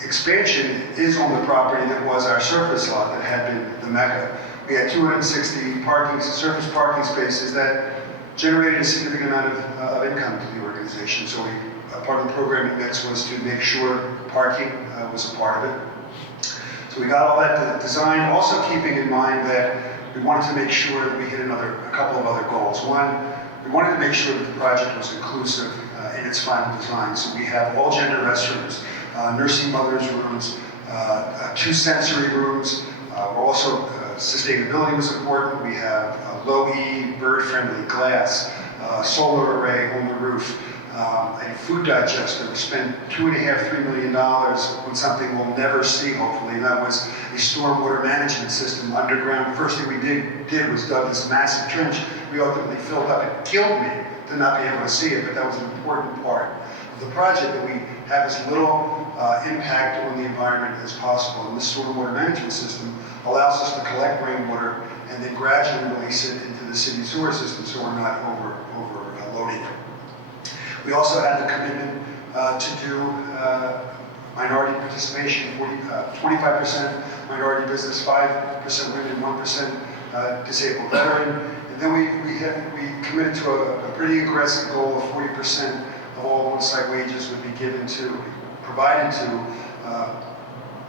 expansion is on the property that was our surface lot that had been the Mecca. We had 260 surface parking spaces that generated a significant amount of income to the organization. So part of the programming mix was to make sure parking was a part of it. So we got all that designed, also keeping in mind that we wanted to make sure that we hit a couple of other goals. One, we wanted to make sure that the project was inclusive in its final design. So we have all gender restrooms, nursing mothers rooms, 2 sensory rooms. We're also, sustainability was important. We have low E, bird-friendly glass, solar array on the roof, a food digester. We spent $2.5–3 million on something we'll never see, hopefully, and that was a stormwater management system underground. The first thing we did was dug this massive trench. We ultimately filled up. It killed me to not be able to see it, but that was an important part of the project, that we have as little impact on the environment as possible. And this stormwater management system allows us to collect rainwater and then gradually release it into the city sewer system so we're not overloading it. We also had the commitment to do minority participation, 25% minority business, 5% women, 1% disabled veteran. And then we committed to a pretty aggressive goal of 40% of all on-site wages would be provided to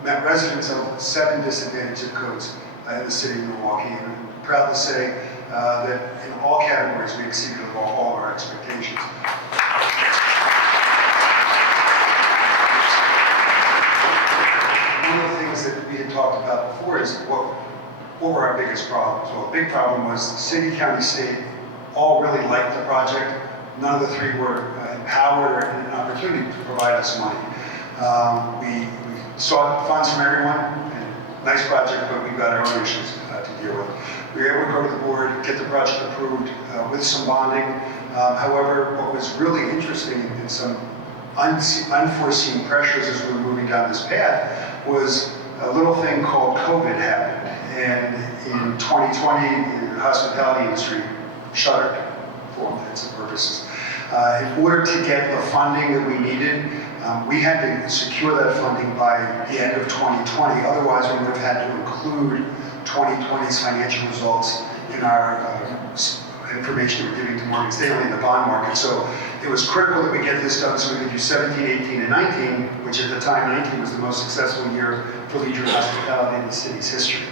met residents of 7 disadvantaged zip codes in the city of Milwaukee. And I'm proud to say that in all categories we exceeded all of our expectations. One of the things that we had talked about before is what were our biggest problems? Well, a big problem was the city, county, state all really liked the project. None of the 3 were empowered or had an opportunity to provide us money. We sought funds from everyone, and nice project, but we've got our own issues to deal with. We were able to go to the board, get the project approved with some bonding. However, what was really interesting and some unforeseen pressures as we were moving down this path was a little thing called COVID happened. And in 2020, the hospitality industry shuttered for all intents and purposes. In order to get the funding that we needed, we had to secure that funding by the end of 2020. Otherwise, we would have had to include 2020's financial results in our information we're giving to Morgan Stanley in the bond market. So it was critical that we get this done so we could do 17, 18, and 19, which at the time 19 was the most successful year for leisure hospitality in the city's history.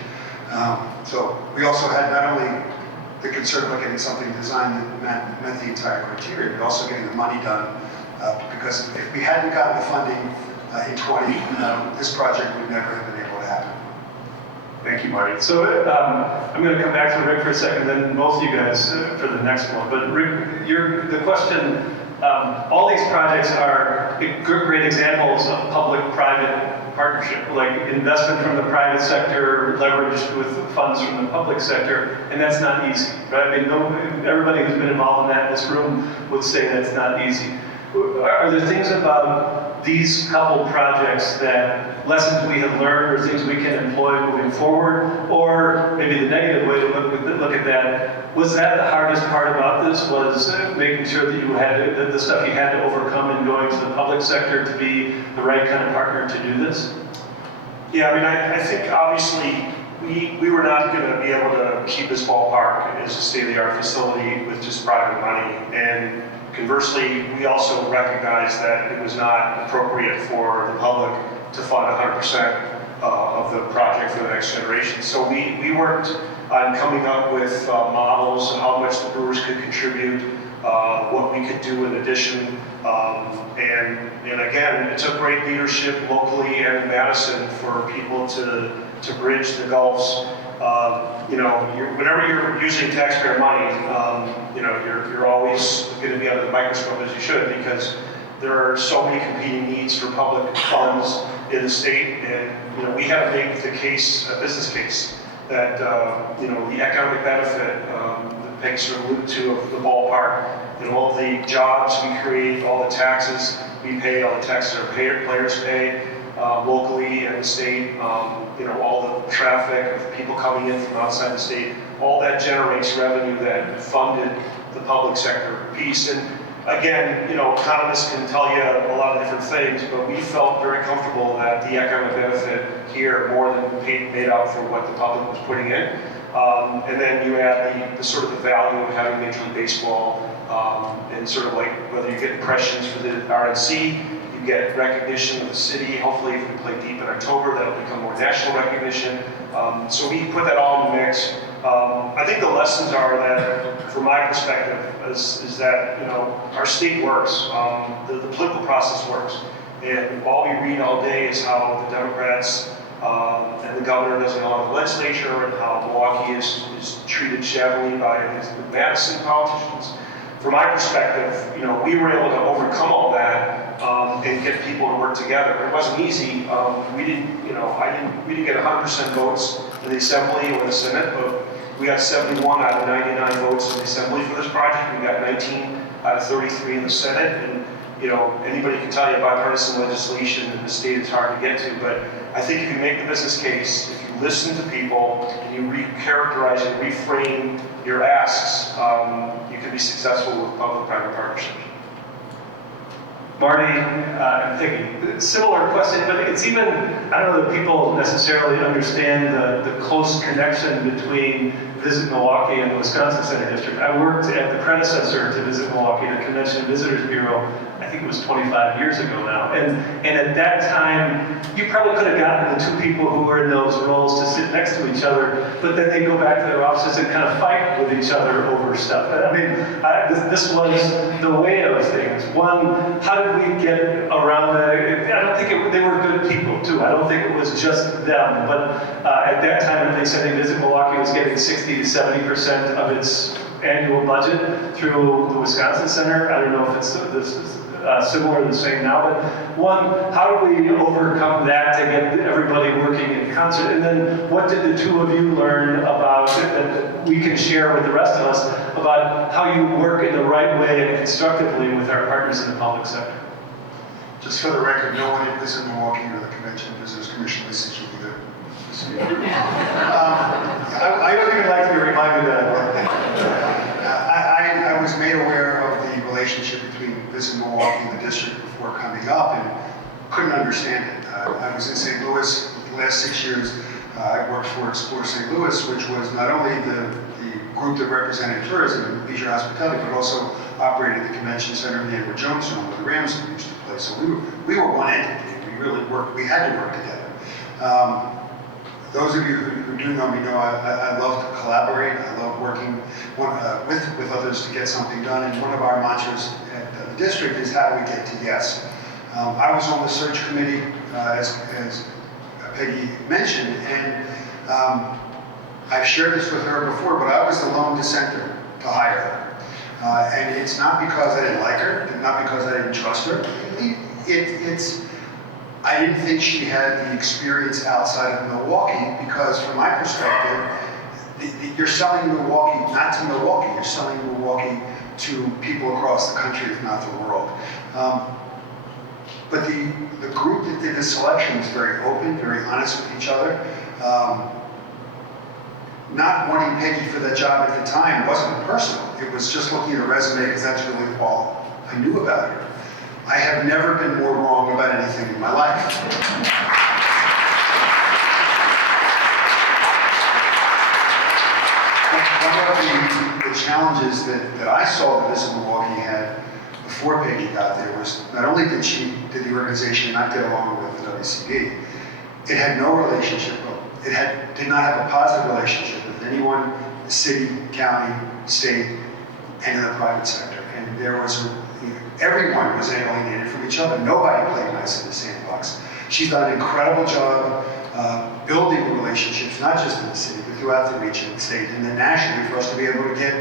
So we also had not only the concern about getting something designed that met the entire criteria, but also getting the money done. Because if we hadn't gotten the funding in 20, this project would never have been able to happen. Thank you, Marty. So I'm going to come back to Rick for a second, then both of you guys for the next one. But Rick, the question, all these projects are great examples of public-private partnership, like investment from the private sector leveraged with funds from the public sector, and that's not easy, right? I mean, everybody who's been involved in that in this room would say that's not easy. Are there things about these couple projects that lessons we have learned or things we can employ moving forward? Or maybe the negative way to look at that, was that the hardest part about this, was making sure that you had the stuff you had to overcome in going to the public sector to be the right kind of partner to do this? Yeah, I mean, I think obviously we were not going to be able to keep this ballpark as a state-of-the-art facility with just private money. And conversely, we also recognized that it was not appropriate for the public to fund 100% of the project for the next generation. So we worked on coming up with models of how much the Brewers could contribute, what we could do in addition. And again, it took great leadership locally and in Madison for people to bridge the gulfs. Whenever you're using taxpayer money, you're always going to be under the microscope as you should, because there are so many competing needs for public funds in the state, and we have to make the case, a business case, that the economic benefit that Peg sort of alluded to of the ballpark, all the jobs we create, all the taxes we pay, all the taxes our players pay locally and the state, all the traffic of people coming in from outside the state, all that generates revenue that funded the public sector piece. And again, economists can tell you a lot of different things, but we felt very comfortable that the economic benefit here more than made out for what the public was putting in. And then you add the sort of the value of having Major League Baseball, and sort of like whether you get impressions for the RNC, you get recognition of the city. Hopefully, if we play deep in October, that'll become more national recognition. So we put that all in the mix. I think the lessons are that, from my perspective, is that our state works. The political process works, and all we read all day is how the Democrats and the governor doesn't allow the legislature, and how Milwaukee is treated shabbily by the Madison politicians. From my perspective, we were able to overcome all that and get people to work together. It wasn't easy. We didn't get 100% votes in the Assembly or the Senate, but we got 71 out of 99 votes in the Assembly for this project. We got 19 out of 33 in the Senate, and anybody can tell you bipartisan legislation in the state is hard to get to, but I think if you make the business case, if you listen to people and you re-characterize and reframe your asks, you can be successful with public-private partnerships. Marty, I'm thinking, similar question, but it's even, I don't know that people necessarily understand the close connection between Visit Milwaukee and the Wisconsin Center District. I worked at the predecessor to Visit Milwaukee, the Convention and Visitors Bureau, I think it was 25 years ago now. And at that time, you probably could have gotten the two people who were in those roles to sit next to each other, but then they go back to their offices and kind of fight with each other over stuff. I mean, this was the way of things. One, how did we get around that? I don't think they were good people too. I don't think it was just them. But at that time, they said Visit Milwaukee was getting 60 to 70% of its annual budget through the Wisconsin Center. I don't know if it's similar or the same now, but one, how do we overcome that to get everybody working in concert? And then what did the two of you learn about that we can share with the rest of us about how you work in the right way and constructively with our partners in the public sector? Just for the record, no one at Visit Milwaukee or the Convention and Visitors Commission listens to either. I don't even like to be reminded of that. I was made aware of the relationship between Visit Milwaukee and the district before coming up, and couldn't understand it. I was in St. Louis the last 6 years. I worked for Explore St. Louis, which was not only the group that represented tourism and leisure hospitality, but also operated the convention center in the Edward Jones Zone where the Rams used to play. So we were one entity. We had to work together. Those of you who do know me know I love to collaborate. I love working with others to get something done. And one of our mantras at the district is how do we get to yes. I was on the search committee, as Peggy mentioned, and I've shared this with her before, but I was the lone dissenter to hire her. And it's not because I didn't like her, and not because I didn't trust her. I didn't think she had the experience outside of Milwaukee, because from my perspective, you're selling Milwaukee, not to Milwaukee, you're selling Milwaukee to people across the country, if not the world. But the group that did the selection was very open, very honest with each other. Not wanting Peggy for that job at the time wasn't personal. It was just looking at her resume, because that's really all I knew about her. I have never been more wrong about anything in my life. One of the challenges that I saw that Visit Milwaukee had before Peggy got there was not only did the organization not get along with the WCB, it had no relationship, did not have a positive relationship with anyone, the city, county, state, and in the private sector. And there was everyone was alienated from each other. Nobody played nice in the sandbox. She's done an incredible job building relationships, not just in the city, but throughout the region, the state, and then nationally for us to be able to get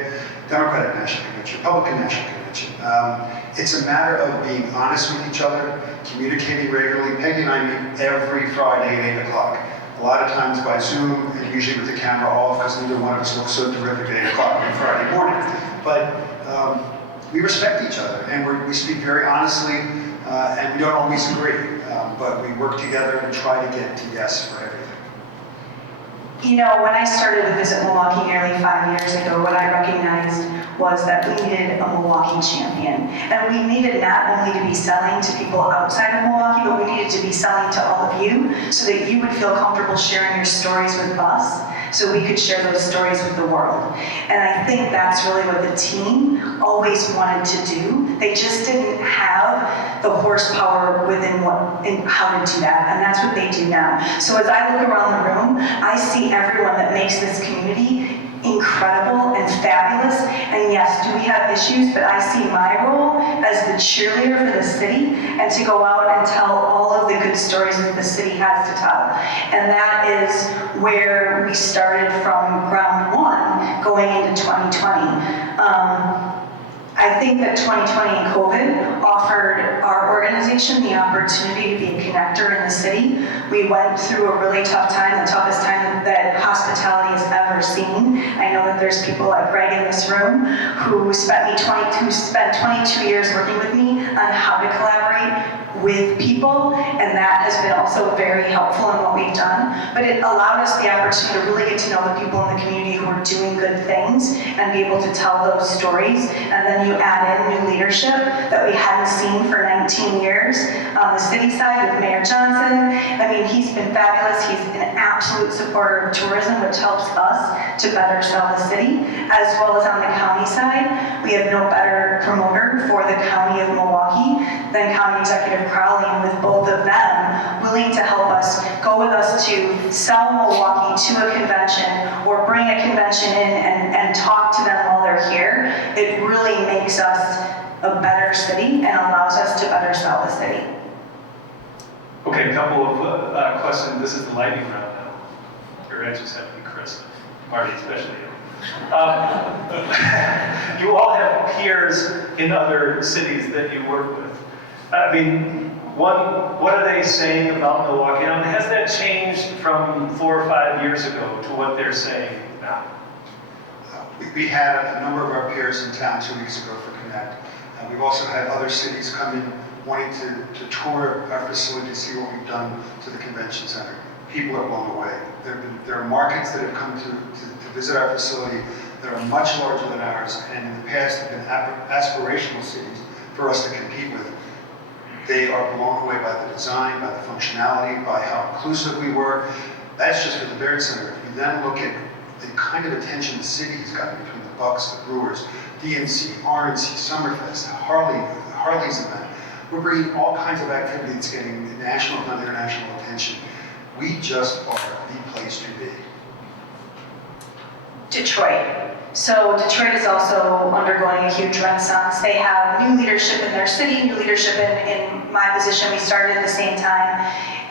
Democratic National Convention, Republican National Convention. It's a matter of being honest with each other, communicating regularly. Peggy and I meet every Friday at 8 o'clock. A lot of times by Zoom, and usually with the camera off, because neither one of us looks so terrific at 8 o'clock on Friday morning. But we respect each other, and we speak very honestly, and we don't always agree, but we work together and try to get to yes for everything. You know, when I started to Visit Milwaukee nearly 5 years ago, what I recognized was that we needed a Milwaukee champion. And we needed not only to be selling to people outside of Milwaukee, but we needed to be selling to all of you so that you would feel comfortable sharing your stories with us, so we could share those stories with the world. And I think that's really what the team always wanted to do. They just didn't have the horsepower within how to do that, and that's what they do now. So as I look around the room, I see everyone that makes this community incredible and fabulous. And yes, do we have issues? But I see my role as the cheerleader for the city, and to go out and tell all of the good stories that the city has to tell. And that is where we started from ground one going into 2020. I think that 2020 and COVID offered our organization the opportunity to be a connector in the city. We went through a really tough time, the toughest time that hospitality has ever seen. I know that there's people like Greg in this room who spent 22 years working with me on how to collaborate with people, and that has been also very helpful in what we've done. But it allowed us the opportunity to really get to know the people in the community who are doing good things and be able to tell those stories. And then you add in new leadership that we hadn't seen for 19 years on the city side with Mayor Johnson. I mean, he's been fabulous. He's an absolute supporter of tourism, which helps us to better sell the city, as well as on the county side. We have no better promoter for the county of Milwaukee than County Executive Crowley, and with both of them willing to help us, go with us to sell Milwaukee to a convention or bring a convention in and talk to them while they're here, it really makes us a better city and allows us to better sell the city. Okay, a couple of questions. This is the lightning round now. Your answers have to be crisp. Marty, especially you. You all have peers in other cities that you work with. I mean, what are they saying about Milwaukee? I mean, has that changed from 4 or 5 years ago to what they're saying now? We had a number of our peers in town 2 weeks ago for Connect. We've also had other cities come in wanting to tour our facility to see what we've done to the convention center. People are blown away. There are markets that have come to visit our facility that are much larger than ours, and in the past have been aspirational cities for us to compete with. They are blown away by the design, by the functionality, by how inclusive we were. That's just for the Baird Center. If you then look at the kind of attention the city has gotten between the Bucks, the Brewers, DNC, RNC, Summerfest, Harley's event, we're bringing all kinds of activity that's getting national and international attention. We just are the place to be. Detroit. So Detroit is also undergoing a huge renaissance. They have new leadership in their city, new leadership in my position. We started at the same time,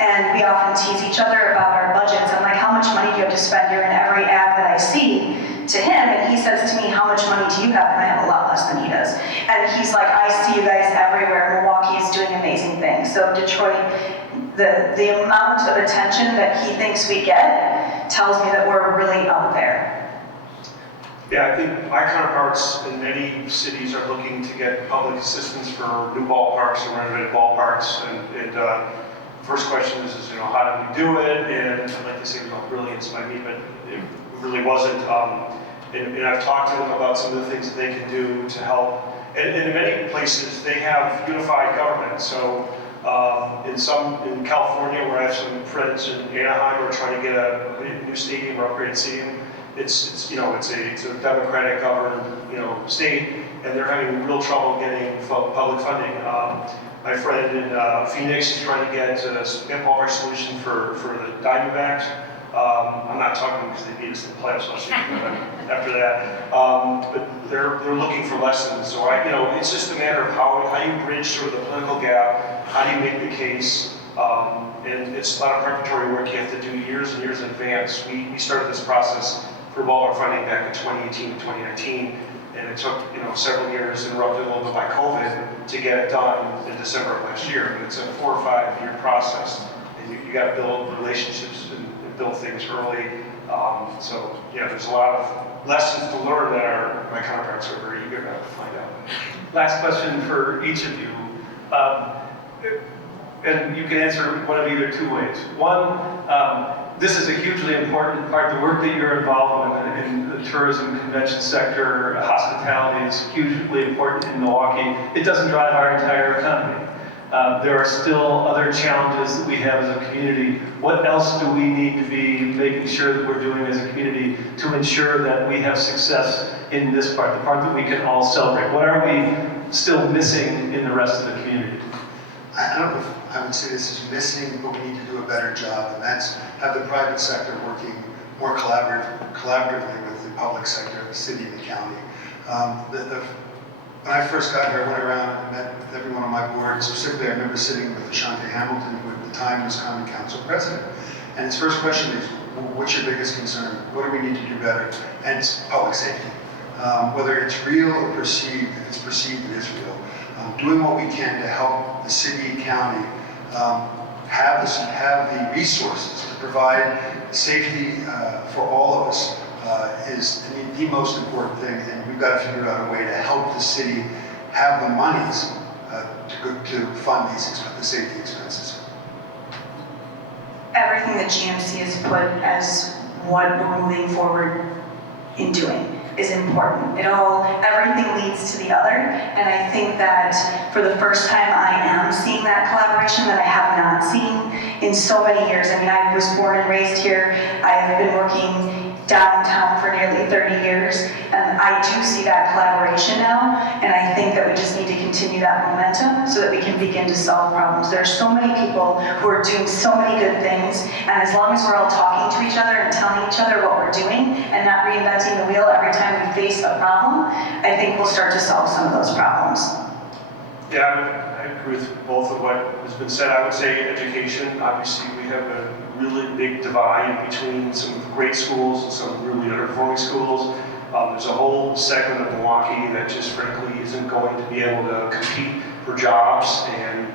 and we often tease each other about our budgets. I'm like, how much money do you have to spend here in every ad that I see? To him, and he says to me, how much money do you have? And I have a lot less than he does. And he's like, I see you guys everywhere. Milwaukee is doing amazing things. So Detroit, the amount of attention that he thinks we get tells me that we're really out there. Yeah, I think my counterparts in many cities are looking to get public assistance for new ballparks or renovated ballparks. And first question is, how did we do it? And I'd like to say it was all brilliance by me, but it really wasn't. And I've talked to them about some of the things that they can do to help. And in many places, they have unified government. So in California, where I have some friends in Anaheim, are trying to get a new stadium or upgraded stadium. It's a Democratic governed state, and they're having real trouble getting public funding. My friend in Phoenix is trying to get a ballpark solution for the Diamondbacks. I'm not talking because they beat us in the playoffs last year, after that. But they're looking for lessons. So it's just a matter of how you bridge sort of the political gap. How do you make the case? And it's a lot of preparatory work you have to do years and years in advance. We started this process for ballpark funding back in 2018 and 2019, and it took several years, interrupted a little bit by COVID, to get it done in December of last year. But it's a 4 or 5 year process, and you got to build relationships and build things early. So there's a lot of lessons to learn that my counterparts are very eager to find out. Last question for each of you. And you can answer one of either two ways. One, this is a hugely important part. The work that you're involved in the tourism convention sector, hospitality is hugely important in Milwaukee. It doesn't drive our entire economy. There are still other challenges that we have as a community. What else do we need to be making sure that we're doing as a community to ensure that we have success in this part, the part that we can all celebrate? What are we still missing in the rest of the community? I don't know if I would say this is missing, but we need to do a better job, and that's have the private sector working more collaboratively with the public sector, the city and the county. When I first got here, I went around and met with everyone on my board. Specifically, I remember sitting with Ashante Hamilton, who at the time was Common Council president. And his first question is, what's your biggest concern? What do we need to do better? And it's public safety. Whether it's real or perceived, if it's perceived, it is real. Doing what we can to help the city and county have the resources to provide safety for all of us is, to me, the most important thing. And we've got to figure out a way to help the city have the monies to fund the safety expenses. Everything that GMC has put as what we're moving forward in doing is important. Everything leads to the other, and I think that for the first time I am seeing that collaboration that I have not seen in so many years. I mean, I was born and raised here. I have been working downtown for nearly 30 years, and I do see that collaboration now, and I think that we just need to continue that momentum so that we can begin to solve problems. There are so many people who are doing so many good things, and as long as we're all talking to each other and telling each other what we're doing and not reinventing the wheel every time we face a problem, I think we'll start to solve some of those problems. Yeah, I agree with both of what has been said. I would say education. Obviously, we have a really big divide between some great schools and some really underperforming schools. There's a whole segment of Milwaukee that just frankly isn't going to be able to compete for jobs and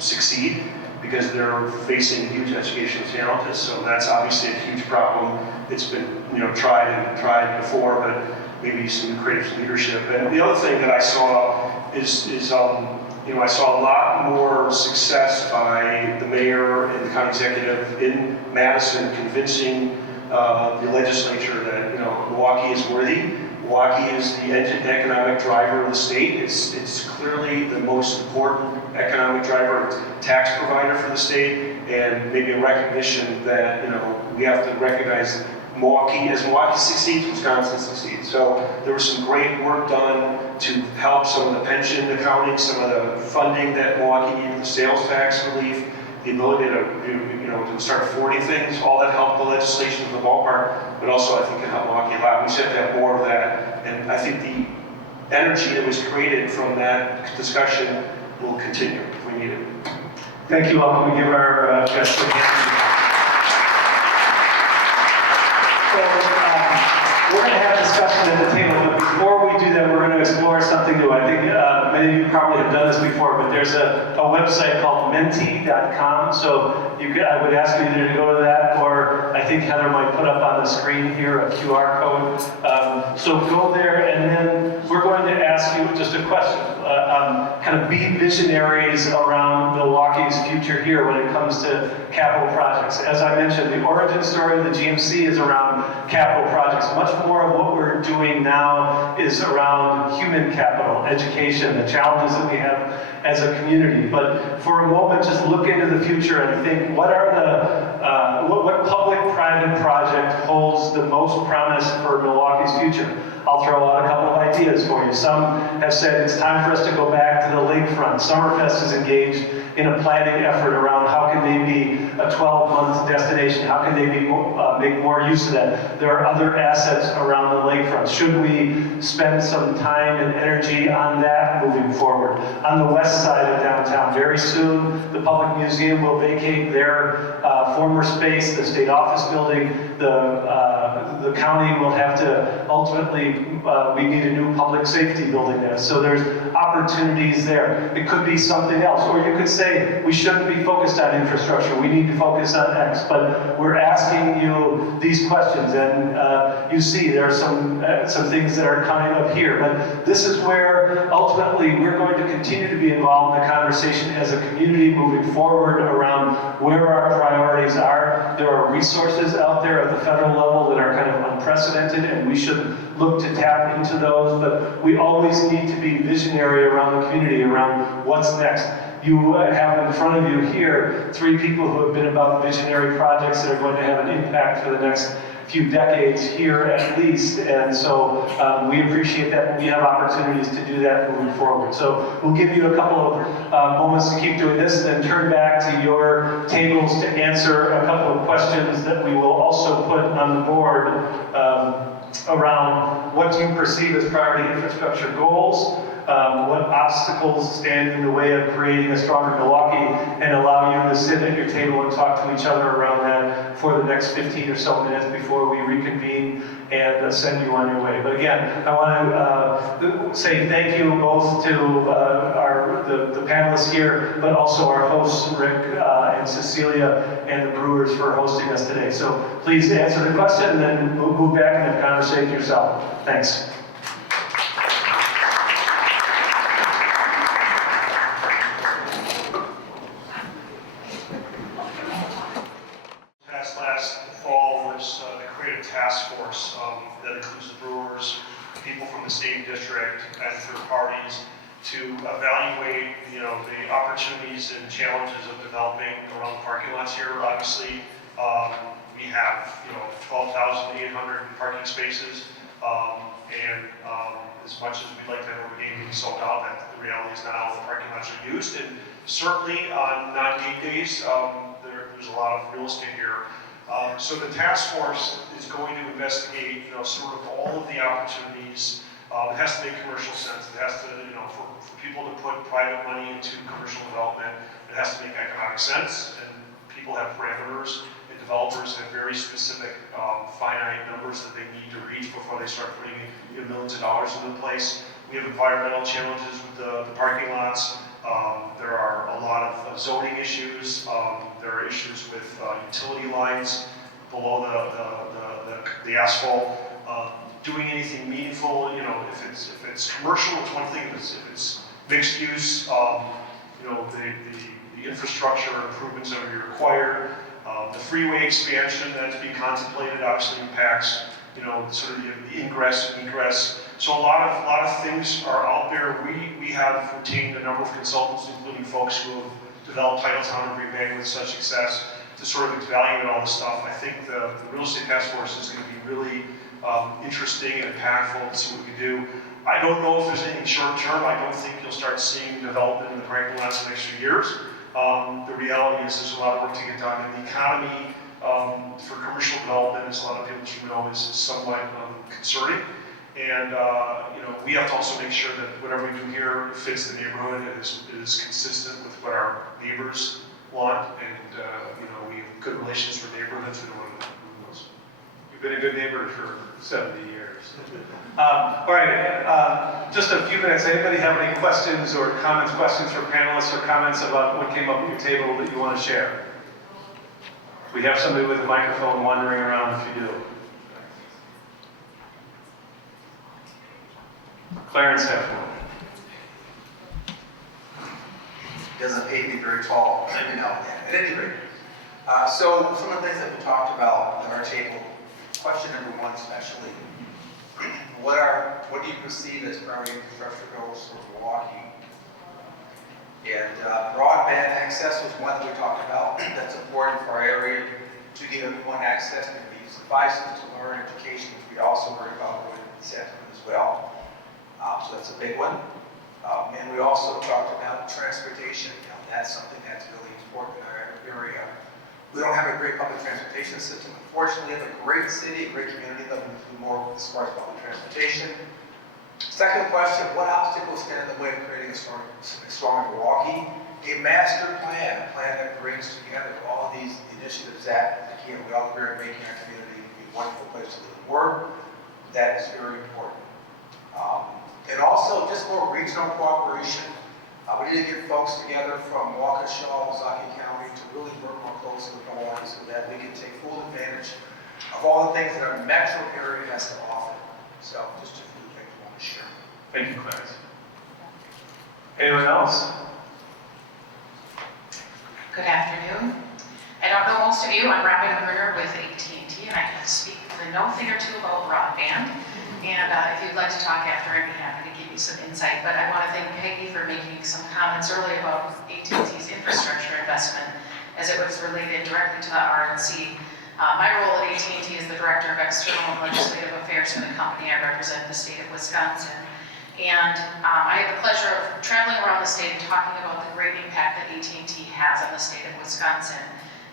succeed because they're facing huge educational challenges. So that's obviously a huge problem. It's been tried before, but maybe some creative leadership. And the other thing that I saw is I saw a lot more success by the mayor and the county executive in Madison convincing the legislature that Milwaukee is worthy. Milwaukee is the economic driver of the state. It's clearly the most important economic driver, tax provider for the state, and maybe a recognition that we have to recognize Milwaukee. As Milwaukee succeeds, Wisconsin succeeds. So there was some great work done to help some of the pension accounting, some of the funding that Milwaukee needed, the sales tax relief, the ability to, to start affording things, all that helped the legislation in the ballpark, but also I think it helped Milwaukee a lot. We just have to have more of that, and I think the energy that was created from that discussion will continue if we need it. Thank you all. Can we give our guests a hand? So, we're going to have discussion at the table, but before we do that, we're going to explore something new. I think many of you probably have done this before, but there's a website called menti.com. So I would ask you either to go to that, or I think Heather might put up on the screen here a QR code. So go there, and then we're going to ask you just a question. Kind of be visionaries around Milwaukee's future here when it comes to capital projects. As I mentioned, the origin story of the GMC is around capital projects. Much more of what we're doing now is around human capital, education, the challenges that we have as a community. But for a moment, just look into the future and think, what are what public-private project holds the most promise for Milwaukee's future? I'll throw out a couple of ideas for you. Some have said it's time for us to go back to the lakefront. Summerfest is engaged in a planning effort around how can they be a 12-month destination, how can they be make more use of that. There are other assets around the lakefront. Should we spend some time and energy on that moving forward? On the west side of downtown, very soon, the Public Museum will vacate their former space, the state office building. The county will have to ultimately, we need a new public safety building there. So there's opportunities there. It could be something else. Or you could say, we shouldn't be focused on infrastructure. We need to focus on X. But we're asking you these questions. And you see there are some things that are coming up here. But this is where ultimately we're going to continue to be involved in the conversation as a community moving forward around where our priorities are. There are resources out there at the federal level that are kind of unprecedented, and we should look to tap into those, but we always need to be visionary around the community, around what's next. You have in front of you here 3 people who have been about visionary projects that are going to have an impact for the next few decades here at least, and so we appreciate that when we have opportunities to do that moving forward. So we'll give you a couple of moments to keep doing this, and then turn back to your tables to answer a couple of questions that we will also put on the board around what you perceive as priority infrastructure goals, what obstacles stand in the way of creating a stronger Milwaukee, and allow you to sit at your table and talk to each other around that for the next 15 or so minutes before we reconvene and send you on your way. But again, I want to say thank you both to the panelists here, but also our hosts, Rick and Cecilia, and the Brewers for hosting us today. So please answer the question, and then move back and have a conversation yourself. Thanks. Last fall was the creative task force that includes the Brewers, people from the state district, and third parties to evaluate, the opportunities and challenges of developing around the parking lots here. Obviously, we have 12,800 parking spaces, and as much as we'd like to have every game be sold out, that the reality is not all the parking lots are used, and certainly on non-game days, there's a lot of real estate here. So the task force is going to investigate, sort of all of the opportunities. It has to make commercial sense. It has to, for people to put private money into commercial development, it has to make economic sense. And people have parameters, and developers have very specific, finite numbers that they need to reach before they start putting millions of dollars into place. We have environmental challenges with the parking lots. There are a lot of zoning issues. There are issues with utility lines below the asphalt. Doing anything meaningful, if it's commercial, it's one thing. If it's mixed use, the infrastructure improvements that are required. The freeway expansion that's being contemplated obviously impacts, sort of the ingress and egress. So a lot of things are out there. We have retained a number of consultants, including folks who have developed Titletown and Green Bay with such success, to sort of evaluate all this stuff. I think the real estate task force is going to be really interesting and impactful to see what we do. I don't know if there's anything short term. I don't think you'll start seeing development in the parking lots in the next few years. The reality is there's a lot of work to get done, and the economy for commercial development, as a lot of people should know, is somewhat concerning. And we have to also make sure that whatever we do here fits the neighborhood and is consistent with what our neighbors want. And we have good relations with neighborhoods. We don't want to ruin those. You've been a good neighbor for 70 years. All right, just a few minutes. Anybody have any questions or comments, questions for panelists, or comments about what came up at your table that you want to share? We have somebody with a microphone wandering around if you do. Clarence had one. Doesn't pay to be very tall, at any rate. So some of the things that we talked about at our table, question number one especially, what do you perceive as primary infrastructure goals for Milwaukee? And broadband access was one that we talked about. That's important for our area to give everyone access to these devices to learn education, which we also worry about with incentive as well. So that's a big one. And we also talked about transportation. That's something that's really important in our area. We don't have a great public transportation system. Unfortunately, we have a great city, a great community that will do more as far as public transportation. Second question, what obstacles stand in the way of creating a strong Milwaukee? A master plan, a plan that brings together all of these initiatives that, again, we all agree on making our community a wonderful place to live and work. That is very important. And also just more regional cooperation. We need to get folks together from Waukesha, Milwaukee County to really work more closely with Milwaukee so that we can take full advantage of all the things that our metro area has to offer. So just a few things I want to share. Thank you, Clarence. Anyone else? Good afternoon. I don't know most of you. I'm Robin Werner with AT&T, and I can speak with a note thing or two about broadband. And if you'd like to talk after, I'd be happy to give you some insight. But I want to thank Peggy for making some comments earlier about AT&T's infrastructure investment as it was related directly to the RNC. My role at AT&T is the Director of External and Legislative Affairs for the company. I represent the state of Wisconsin. And I have the pleasure of traveling around the state and talking about the great impact that AT&T has on the state of Wisconsin.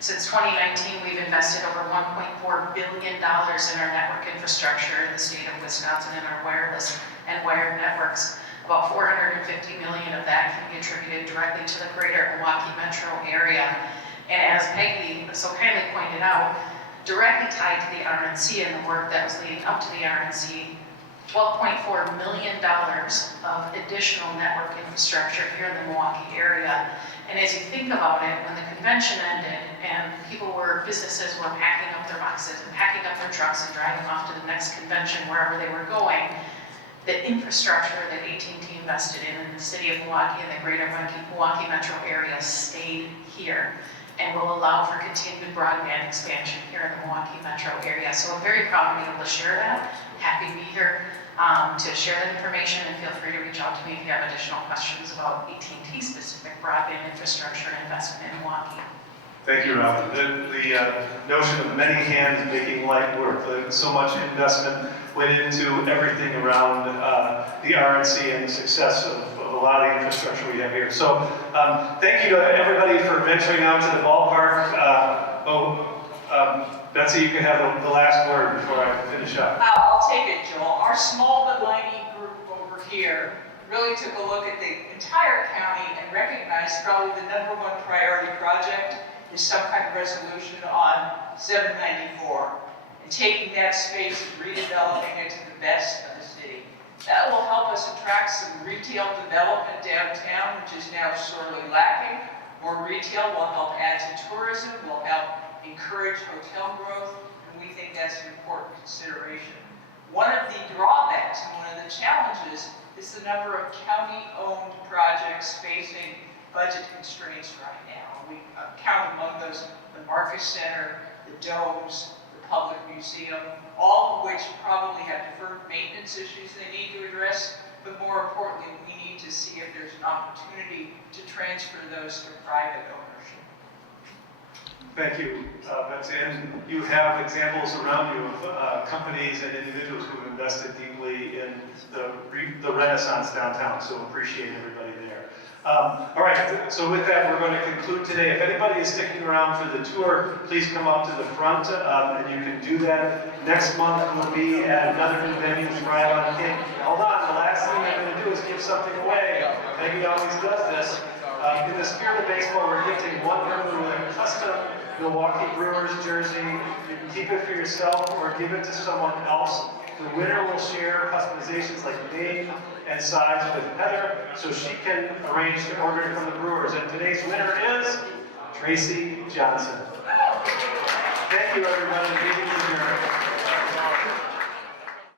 Since 2019, we've invested over $1.4 billion in our network infrastructure in the state of Wisconsin in our wireless and wired networks. About $450 million of that can be attributed directly to the greater Milwaukee metro area. And as Peggy so kindly pointed out, directly tied to the RNC and the work that was leading up to the RNC, $12.4 million of additional network infrastructure here in the Milwaukee area. And as you think about it, when the convention ended and businesses were packing up their boxes and packing up their trucks and driving off to the next convention, wherever they were going, the infrastructure that AT&T invested in the city of Milwaukee and the greater Milwaukee metro area stayed here and will allow for continued broadband expansion here in the Milwaukee metro area. So I'm very proud to be able to share that. Happy to be here to share that information, and feel free to reach out to me if you have additional questions about AT&T specific broadband infrastructure and investment in Milwaukee. Thank you, Robin. The notion of many hands making light work, so much investment went into everything around the RNC and the success of a lot of the infrastructure we have here. So thank you to everybody for venturing out to the ballpark. Betsy, you can have the last word before I finish up. I'll take it, Joel. Our small but mighty group over here really took a look at the entire county and recognized probably the #1 priority project is some kind of resolution on 794 and taking that space and redeveloping it to the best of the city. That will help us attract some retail development downtown, which is now sorely lacking. More retail will help add to tourism, will help encourage hotel growth, and we think that's an important consideration. One of the drawbacks and one of the challenges is the number of county-owned projects facing budget constraints right now. We count among those the Marcus Center, the domes, the public museum, all of which probably have deferred maintenance issues they need to address, but more importantly, we need to see if there's an opportunity to transfer those to private ownership. Thank you, Betsy. And you have examples around you of companies and individuals who have invested deeply in the renaissance downtown, so appreciate everybody there. All right, so with that, we're going to conclude today. If anybody is sticking around for the tour, please come up to the front, and you can do that. Next month, we'll be at another new venue, Thrive on King. Hold on, the last thing I'm going to do is give something away. Peggy always does this. In the spirit of baseball, we're gifting one Brewer with a custom Milwaukee Brewers jersey. You can keep it for yourself or give it to someone else. The winner will share customizations like name and size with Heather, so she can arrange to order it from the Brewers. And today's winner is Tracy Johnson. Thank you, everyone. The meeting is adjourned.